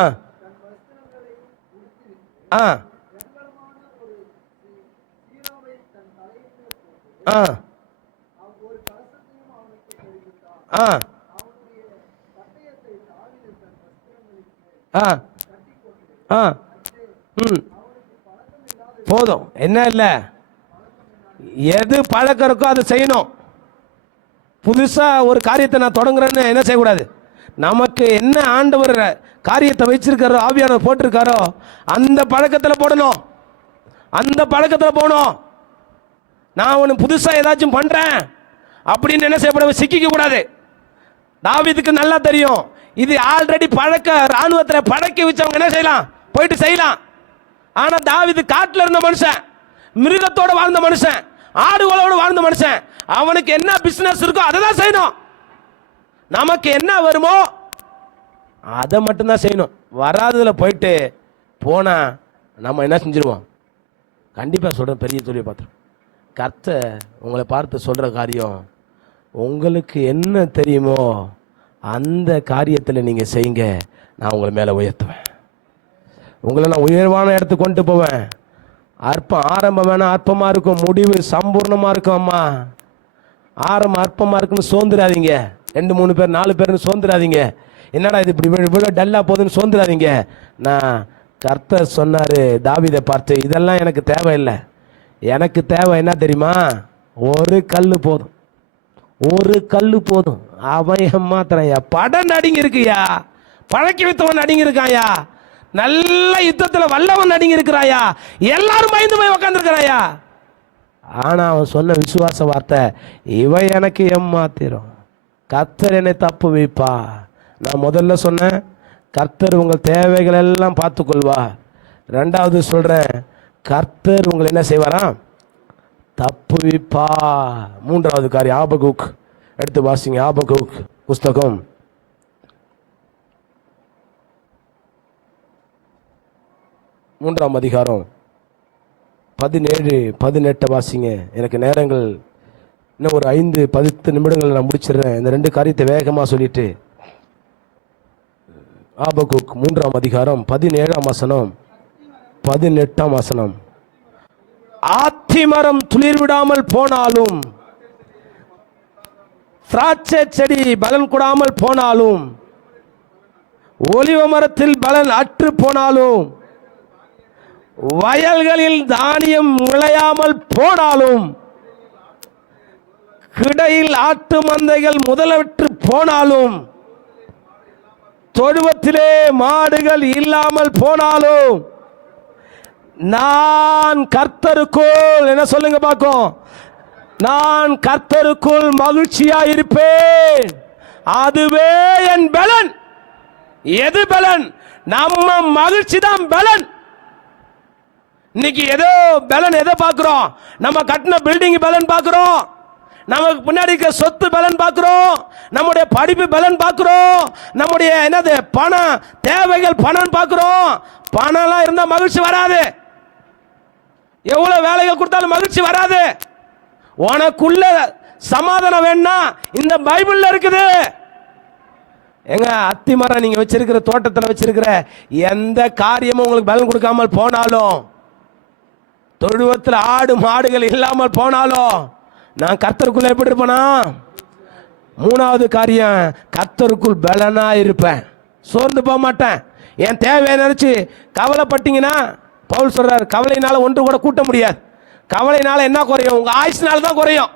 ஆ ஆ ஆ ஆ ஆ ம் போதும். என்ன இல்லை, எது பழக்கம் இருக்கோ அதை செய்யணும். புதுசாக ஒரு காரியத்தை நான் தொடங்குறேன்னு என்ன செய்யக்கூடாது. நமக்கு என்ன ஆண்டவர் காரியத்தை வச்சிருக்காரோ, ஆவியானவர் போட்டிருக்காரோ, அந்த பழக்கத்தில் போடணும், அந்த பழக்கத்தில் போகணும். நான் ஒன்று புதுசாக ஏதாச்சும் பண்ணுறேன் அப்படின்னு என்ன செய்யப்பட சிக்கிக்க கூடாது. தாவீதுக்கு நல்லா தெரியும், இது ஆல்ரெடி பழக்க, ராணுவத்தில் பழக்கி வச்சவங்க என்ன செய்யலாம், போயிட்டு செய்யலாம். ஆனால் தாவீது காட்டில் இருந்த மனுஷன், மிருகத்தோடு வாழ்ந்த மனுஷன், ஆடுகளோடு வாழ்ந்த மனுஷன், அவனுக்கு என்ன பிசினஸ் இருக்கோ அதை தான் செய்யணும். நமக்கு என்ன வருமோ அதை மட்டும்தான் செய்யணும். வராததுல போயிட்டு போனா நம்ம என்ன செஞ்சிருவோம். கண்டிப்பாக சொல்கிறேன், பெரிய தொழிலை பார்த்துருவோம். கர்த்தர் உங்களை பார்த்து சொல்கிற காரியம், உங்களுக்கு என்ன தெரியுமோ அந்த காரியத்தில் நீங்கள் செய்யுங்க, நான் உங்களை மேலே உயர்த்துவேன். உங்களை நான் உயர்வான இடத்துக்கு கொண்டு போவேன். ஆரம்பம் வேணா அற்பமாக இருக்கும், முடிவு சம்பூர்ணமாக இருக்கும். அம்மா ஆரம்பம் அற்பமாக இருக்குன்னு சோர்ந்துடாதீங்க. 2 3 பேர் 4 பேர்னு சோர்ந்துடாதீங்க. என்னடா இது இப்படி இவ்வளோ டல்லாக போகுதுன்னு சோர்ந்துடாதீங்க. நான் கர்த்தர் சொன்னார் தாவீதை பார்த்து, இதெல்லாம் எனக்கு தேவையில்லை, எனக்கு தேவை என்ன தெரியுமா, ஒரு கல் போதும், ஒரு கல் போதும். அவன் ஏமாத்துறையா, படம் நடிங்க இருக்குயா, பழக்கி வைத்தவன் நடிங்க இருக்காயா, நல்ல யுத்தத்தில் வல்லவன் நடிங்க இருக்கிறாயா, எல்லாரும் பயந்து போய் உக்காந்துருக்கிறாயா. ஆனால் அவன் சொன்ன விசுவாச வார்த்தை, இவன் எனக்கு ஏமாத்திரும், கர்த்தர் என்னை தப்பு வைப்பா. நான் முதல்ல சொன்னேன், கர்த்தர் உங்கள் தேவைகள் எல்லாம் பார்த்துக்கொள்வா. 2வது சொல்கிறேன், கர்த்தர் உங்களை என்ன செய்வாராம், தப்பு வைப்பா. 3வது காரியம், ஆபகுக் எடுத்து வாசிங்க. ஆபகுக் புஸ்தகம் 3ஆம் அதிகாரம் 17 18 வாசிங்க. எனக்கு நேரங்கள் இன்னும் ஒரு 5-10 நிமிடங்கள் நான் முடிச்சிடுறேன். இந்த 2 காரியத்தை வேகமாக சொல்லிட்டு, ஆபகுக் 3ஆம் அதிகாரம் 17ஆம் வசனம் 18ஆம் வசனம். ஆத்திமரம் துளிர் விடாமல் போனாலும், திராட்சை செடி பலன் கொடாமல் போனாலும், ஒலிவ மரத்தில் பலன் அற்று போனாலும், வயல்களில் தானியம் விளையாமல் போனாலும், கிடையில் ஆட்டு மந்தைகள் முதலற்று போனாலும், தொழுவத்திலே மாடுகள் இல்லாமல் போனாலும், நான் கர்த்தருக்குள் என்ன சொல்லுங்க பார்க்கும், நான் கர்த்தருக்குள் மகிழ்ச்சியா இருப்பேன், அதுவே என் பலன். எது பலன்? நம்ம மகிழ்ச்சி தான் பலன். இன்னைக்கு ஏதோ பலன் எதை பார்க்கிறோம், நம்ம கட்டின பில்டிங் பலன் பார்க்கிறோம், நமக்கு பின்னாடி இருக்க சொத்து பலன் பார்க்கிறோம், நம்முடைய படிப்பு பலன் பார்க்கிறோம், நம்முடைய என்னது பண தேவைகள் பணம் பார்க்கிறோம், பணம்லாம் இருந்தா மகிழ்ச்சி வராது. எவ்வளவு வேலைகள் கொடுத்தாலும் மகிழ்ச்சி வராது. உனக்குள்ள சமாதானம் வேணா இந்த பைபிள்ல இருக்குது. எங்க அத்தி மரம் நீங்க வச்சிருக்கிற தோட்டத்தில் வச்சிருக்கிற எந்த காரியமும் உங்களுக்கு பலன் கொடுக்காமல் போனாலும், தொழுவத்தில் ஆடு மாடுகள் இல்லாமல் போனாலும், நான் கர்த்தருக்குள்ள எப்படி இருப்பேனா? மூணாவது காரியம், கர்த்தருக்குள் பலனா இருப்பேன். சோர்ந்து போக மாட்டேன். என் தேவையை நினைச்சு கவலைப்பட்டீங்கன்னா, பவுல் சொல்றாரு, கவலையினால ஒன்று கூட கூட்ட முடியாது. கவலையினால என்ன குறையும்? உங்க ஆயுசினால தான் குறையும்.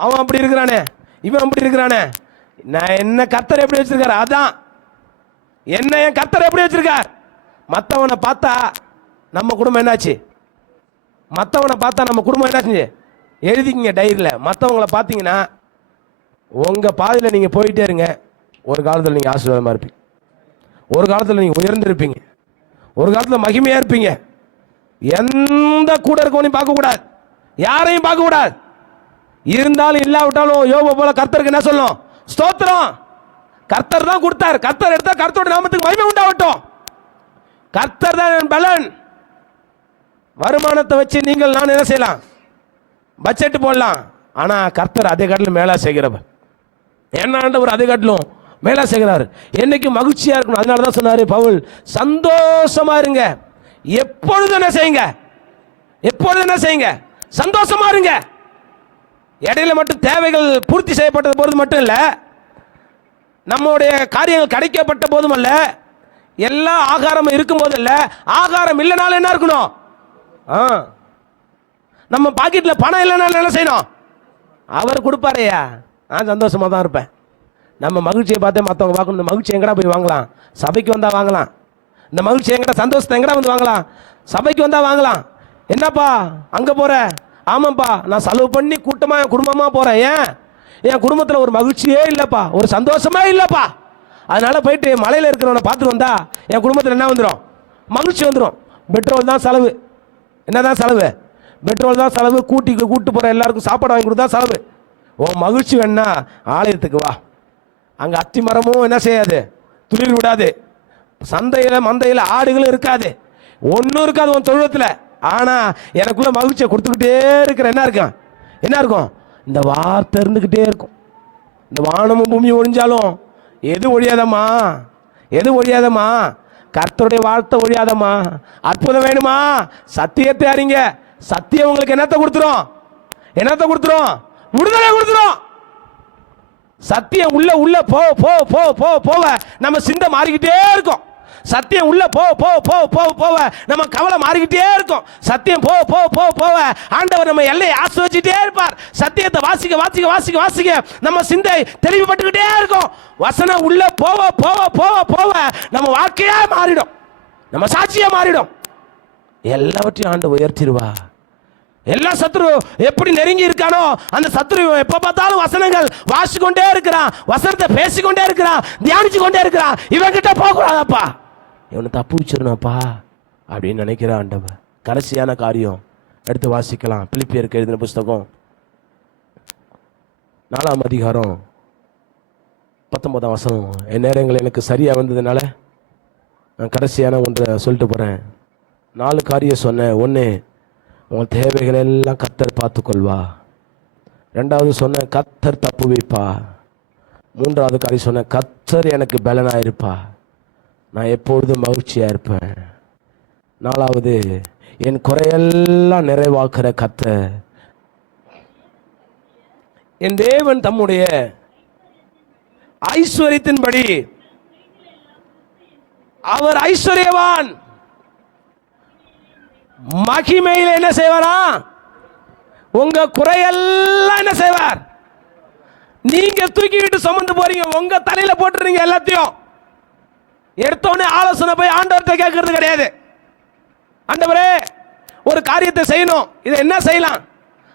அவன் அப்படி இருக்கிறானே, இவன் அப்படி இருக்கிறானே. நான் என்ன கர்த்தர் எப்படி வச்சிருக்காரு அதான். என்ன என் கர்த்தர் எப்படி வச்சிருக்கார்? மற்றவனை பார்த்தா நம்ம குடும்பம் என்னாச்சு? மற்றவனை பார்த்தா நம்ம குடும்பம் என்னாச்சு? எழுதிக்கிங்க டைரியில். மற்றவங்களை பார்த்தீங்கன்னா உங்கள் பாதையில் நீங்கள் போயிட்டே இருங்க. ஒரு காலத்தில் நீங்கள் ஆசீர்வாதமாக இருப்பீங்க. ஒரு காலத்தில் நீங்கள் உயர்ந்திருப்பீங்க. ஒரு காலத்தில் மகிமையாக இருப்பீங்க. எந்த கூட இருக்கவனையும் பார்க்கக்கூடாது, யாரையும் பார்க்கக்கூடாது. இருந்தாலும் இல்லாவிட்டாலும் யோபு போல கர்த்தருக்கு என்ன சொல்லணும்? ஸ்தோத்திரம். கர்த்தர் தான் கொடுத்தார். கர்த்தர் எடுத்தா கர்த்தரோட நாமத்துக்கு மகிமை உண்டாகட்டும். கர்த்தர் தான் என் பலன். வருமானத்தை வச்சு நீங்கள் நான் என்ன செய்யலாம்? பட்ஜெட் போடலாம். ஆனா கர்த்தர் அதே காட்டிலும் மேலா செய்கிறவர். என்ன ஆண்டவர் அதே காட்டிலும் மேலா செய்கிறார். என்னைக்கு மகிழ்ச்சியா இருக்கணும். அதனால தான் சொன்னாரு பவுல், சந்தோஷமா இருங்க. எப்பொழுது என்ன செய்யுங்க? எப்பொழுது என்ன செய்யுங்க? சந்தோஷமா இருங்க. இடையில மட்டும் தேவைகள் பூர்த்தி செய்யப்பட்டது போது மட்டும் இல்ல, நம்முடைய காரியங்கள் கிடைக்கப்பட்ட போதும் அல்ல, எல்லா ஆகாரம் இருக்கும் போது இல்ல, ஆகாரம் இல்லைனாலும் என்ன இருக்கணும்? நம்ம பாக்கெட்ல பணம் இல்லைனாலும் என்ன செய்யணும்? அவர் கொடுப்பாரையா, நான் சந்தோஷமா தான் இருப்பேன். நம்ம மகிழ்ச்சியை பார்த்தே மற்றவங்க பார்க்கணும். இந்த மகிழ்ச்சி எங்கடா போய் வாங்கலாம்? சபைக்கு வந்தா வாங்கலாம். இந்த மகிழ்ச்சி எங்கடா, சந்தோஷத்தை எங்கடா வந்து வாங்கலாம்? சபைக்கு வந்தா வாங்கலாம். என்னப்பா அங்க போற? ஆமாப்பா, நான் செலவு பண்ணி கூட்டமா என் குடும்பமா போறேன். ஏன்? என் குடும்பத்தில் ஒரு மகிழ்ச்சியே இல்லப்பா, ஒரு சந்தோஷமே இல்லப்பா. அதனால போயிட்டு மலையில இருக்கிறவனை பார்த்துட்டு வந்தா என் குடும்பத்தில் என்ன வந்துடும்? மகிழ்ச்சி வந்துடும். பெட்ரோல் தான் செலவு. என்னதான் செலவு? பெட்ரோல் தான் செலவு. கூட்டு போற எல்லாருக்கும் சாப்பாடு வாங்கி கொடுத்தா செலவு. ஓ மகிழ்ச்சி வேணா ஆலயத்துக்கு வா. அங்க அத்தி மரமும் என்ன செய்யாது? துளிர் விடாது. சந்தையில மந்தையில ஆடுகளும் இருக்காது, ஒன்னும் இருக்காது உன் தொழுவத்தில். ஆனா எனக்குள்ள மகிழ்ச்சியை கொடுத்துக்கிட்டே இருக்கிற என்ன இருக்கும்? என்ன இருக்கும்? இந்த வார்த்தை இருந்துகிட்டே இருக்கும். இந்த வானமும் பூமியும் ஒழிஞ்சாலும் எது ஒழியாதம்மா? எது ஒழியாதம்மா? கர்த்தருடைய வார்த்தை ஒழியாதம்மா. அற்புதம் வேணுமா? சத்தியத்தை அறிங்க. சத்தியம் உங்களுக்கு என்னத்தை கொடுத்துரும்? என்னத்தை கொடுத்துரும்? விடுதலை கொடுத்துரும். சத்தியம் உள்ள உள்ள போ போ போ போ போவ நம்ம சிந்தை மாறிக்கிட்டே இருக்கும். சத்தியம் உள்ள போ போ போ போ போவ நம்ம கவலை மாறிக்கிட்டே இருக்கும். சத்தியம் போ போ போ போவ ஆண்டவர் நம்ம எல்லையை ஆசீர்வதிச்சிட்டே இருப்பார். சத்தியத்தை வாசிக்க வாசிக்க வாசிக்க வாசிக்க நம்ம சிந்தை தெளிவுபட்டுக்கிட்டே இருக்கும். வசனம் உள்ள போவ போவ போவ போவ நம்ம வாழ்க்கையா மாறிடும், நம்ம சாட்சியா மாறிடும். எல்லாவற்றையும் ஆண்டு உயர்த்திடுவா. எல்லா சத்ரு எப்படி நெருங்கி இருக்கானோ அந்த சத்ரு எப்ப பார்த்தாலும் வசனங்கள் வாசிக்கொண்டே இருக்கிறான், வசனத்தை பேசிக்கொண்டே இருக்கிறான், தியானிச்சு கொண்டே இருக்கிறான். இவன் கிட்ட போக கூடாதப்பா, இவனை தப்பு வச்சிருந்தாப்பா அப்படின்னு நினைக்கிற ஆண்டவர். கடைசியான காரியம் எடுத்து வாசிக்கலாம். பிலிப்பியருக்கு எழுதின புஸ்தகம் 4ஆம் அதிகாரம் 19ஆம் வசனம். என் நேரங்கள் எனக்கு சரியா வந்ததுனால நான் கடைசியான ஒன்றை சொல்லிட்டு போறேன். 4 காரியம் சொன்னேன். 1, உங்கள் தேவைகள் எல்லாம் கர்த்தர் பார்த்துக்கொள்வா. 2வது சொன்ன கர்த்தர் தப்பு வைப்பா. 3வது காரியம் சொன்ன கர்த்தர் எனக்கு பலனா இருப்பா, நான் எப்பொழுதும் மகிழ்ச்சியா இருப்பேன். 4வது என் குறையெல்லாம் நிறைவாக்குற கர்த்தர். என் தேவன் தம்முடைய ஐஸ்வர்யத்தின்படி அவர் ஐஸ்வர்யவான், மகிமையில் என்ன செய்வாரா? உங்க குறையெல்லாம் என்ன செய்வார்? நீங்க தூக்கிக்கிட்டு சுமந்து போறீங்க, உங்க தலையில போட்டுறீங்க. எல்லாத்தையும் எடுத்தோடனே ஆலோசனை போய் ஆண்டவர்கிட்ட கேட்கறது கிடையாது. ஆண்டவரே ஒரு காரியத்தை செய்யணும், இதை என்ன செய்யலாம்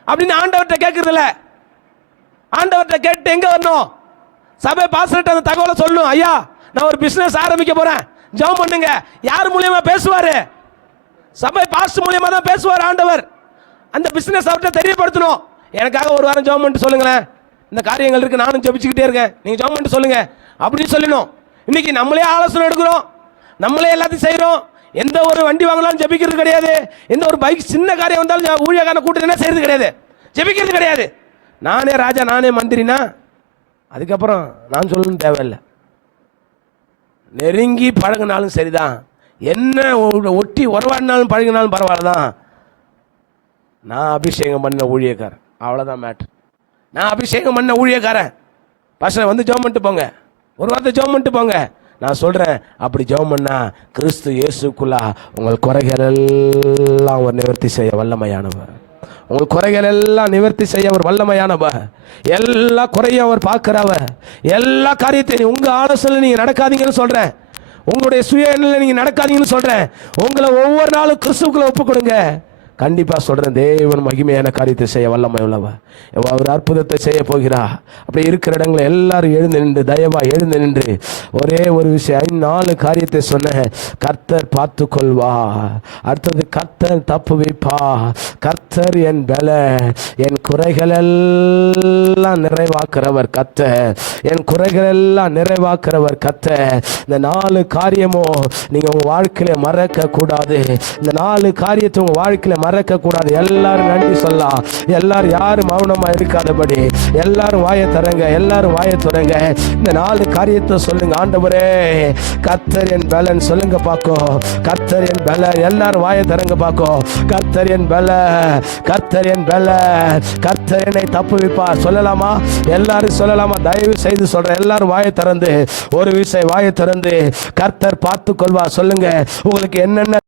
அப்படின்னு ஆண்டவர்கிட்ட கேட்கறது இல்ல. ஆண்டவர்கிட்ட கேட்டு எங்க வரணும்? சபை பாஸ்டர்ட்ட அந்த தகவலை சொல்லணும். ஐயா நான் ஒரு பிசினஸ் ஆரம்பிக்க போறேன், ஜெபம் பண்ணுங்க. யார் மூலியமா பேசுவாரு? சபை பாஸ்டர் மூலியமா தான் பேசுவார் ஆண்டவர். அந்த பிசினஸ் அவர்கிட்ட தெரியப்படுத்தணும். எனக்காக ஒரு வாரம் ஜெபம் பண்ணிட்டு சொல்லுங்களேன், இந்த காரியங்கள் இருக்கு, நானும் ஜெபிச்சுக்கிட்டே இருக்கேன், நீங்க ஜெபம் பண்ணிட்டு சொல்லுங்க அப்படின்னு சொல்லணும். இன்னைக்கு நம்மளே ஆலோசனை எடுக்கிறோம், நம்மளே எல்லாத்தையும் செய்கிறோம். எந்த ஒரு வண்டி வாங்கினாலும் ஜெபிக்கிறது கிடையாது. எந்த ஒரு பைக் சின்ன காரியம் வந்தாலும் ஊழியக்காரனை கூட்டு என்ன செய்யறது கிடையாது, ஜெபிக்கிறது கிடையாது. நானே ராஜா நானே மந்திரினா அதுக்கப்புறம் நான் சொல்லணும்னு தேவையில்லை. நெருங்கி பழகினாலும் சரிதான், என்ன ஒட்டி உறவாடினாலும் பழகினாலும் பரவாயில்ல தான். நான் அபிஷேகம் பண்ண ஊழியக்காரன், அவ்வளோதான் மேட்ரு. நான் அபிஷேகம் பண்ண ஊழியக்காரன். பாஸ்டர் வந்து ஜெபம் பண்ணிட்டு போங்க, ஒரு வார்த்தை ஜெபம் பண்ணிட்டு போங்க. நான் சொல்கிறேன், அப்படி ஜெபம் பண்ணா கிறிஸ்து இயேசுக்குள்ளா உங்கள் குறைகள் எல்லாம் அவர் நிவர்த்தி செய்ய வல்லமையானவர். உங்கள் குறைகள் எல்லாம் நிவர்த்தி செய்ய அவர் வல்லமையானவர். எல்லா குறையும் அவர் பார்க்கிறவர். எல்லா காரியத்தையும் உங்கள் ஆலோசனை நீங்கள் நடக்காதீங்கன்னு சொல்கிறேன், உங்களுடைய சுய எண்ணில் நீங்கள் நடக்காதீங்கன்னு சொல்கிறேன். உங்களை ஒவ்வொரு நாளும் கிறிஸ்துவுக்குள்ள ஒப்பு கொடுங்க. கண்டிப்பாக சொல்கிறேன், தேவன் மகிமையான காரியத்தை செய்ய வல்லமை உள்ளவர். அவர் அற்புதத்தை செய்ய போகிறா. அப்படி இருக்கிற இடங்களை எல்லாரும் எழுந்து நின்று, தயவாக எழுந்து நின்று ஒரே ஒரு விஷயம், 4 காரியத்தை சொன்ன. கர்த்தர் பார்த்து கொள்வா, அடுத்தது கர்த்தர் தப்பு வைப்பா, கர்த்தர் என் பல, என் குறைகள் எல்லாம் நிறைவாக்குறவர் கர்த்தர், என் குறைகள் எல்லாம் நிறைவாக்குறவர் கர்த்தர். இந்த 4 காரியமும் நீங்கள் உங்கள் வாழ்க்கையில மறக்க கூடாது. இந்த 4 காரியத்தை உங்கள் வாழ்க்கையில மறக்க கூடாது. எல்லாரும் நன்றி சொல்லலாம். எல்லாரும் யாரும் மௌனமா இருக்காதபடி எல்லாரும் வாயை தரங்க, எல்லாரும் வாயை துறங்க. இந்த 4 காரியத்தை சொல்லுங்க. ஆண்டவரே கர்த்தர் என் பலன் சொல்லுங்க பாக்கும், கர்த்தர் என் பலன். எல்லாரும் வாயை தரங்க பாக்கும். கர்த்தர் என் பலன், கர்த்தர் என் பலன், கர்த்தர் என்னை தப்புவிப்பார். சொல்லலாமா? எல்லாரும் சொல்லலாமா? தயவு செய்து சொல்றேன், எல்லாரும் வாயை திறந்து ஒரு விஷயம் வாயை திறந்து கர்த்தர் பார்த்து கொள்வார் சொல்லுங்க. உங்களுக்கு என்னென்ன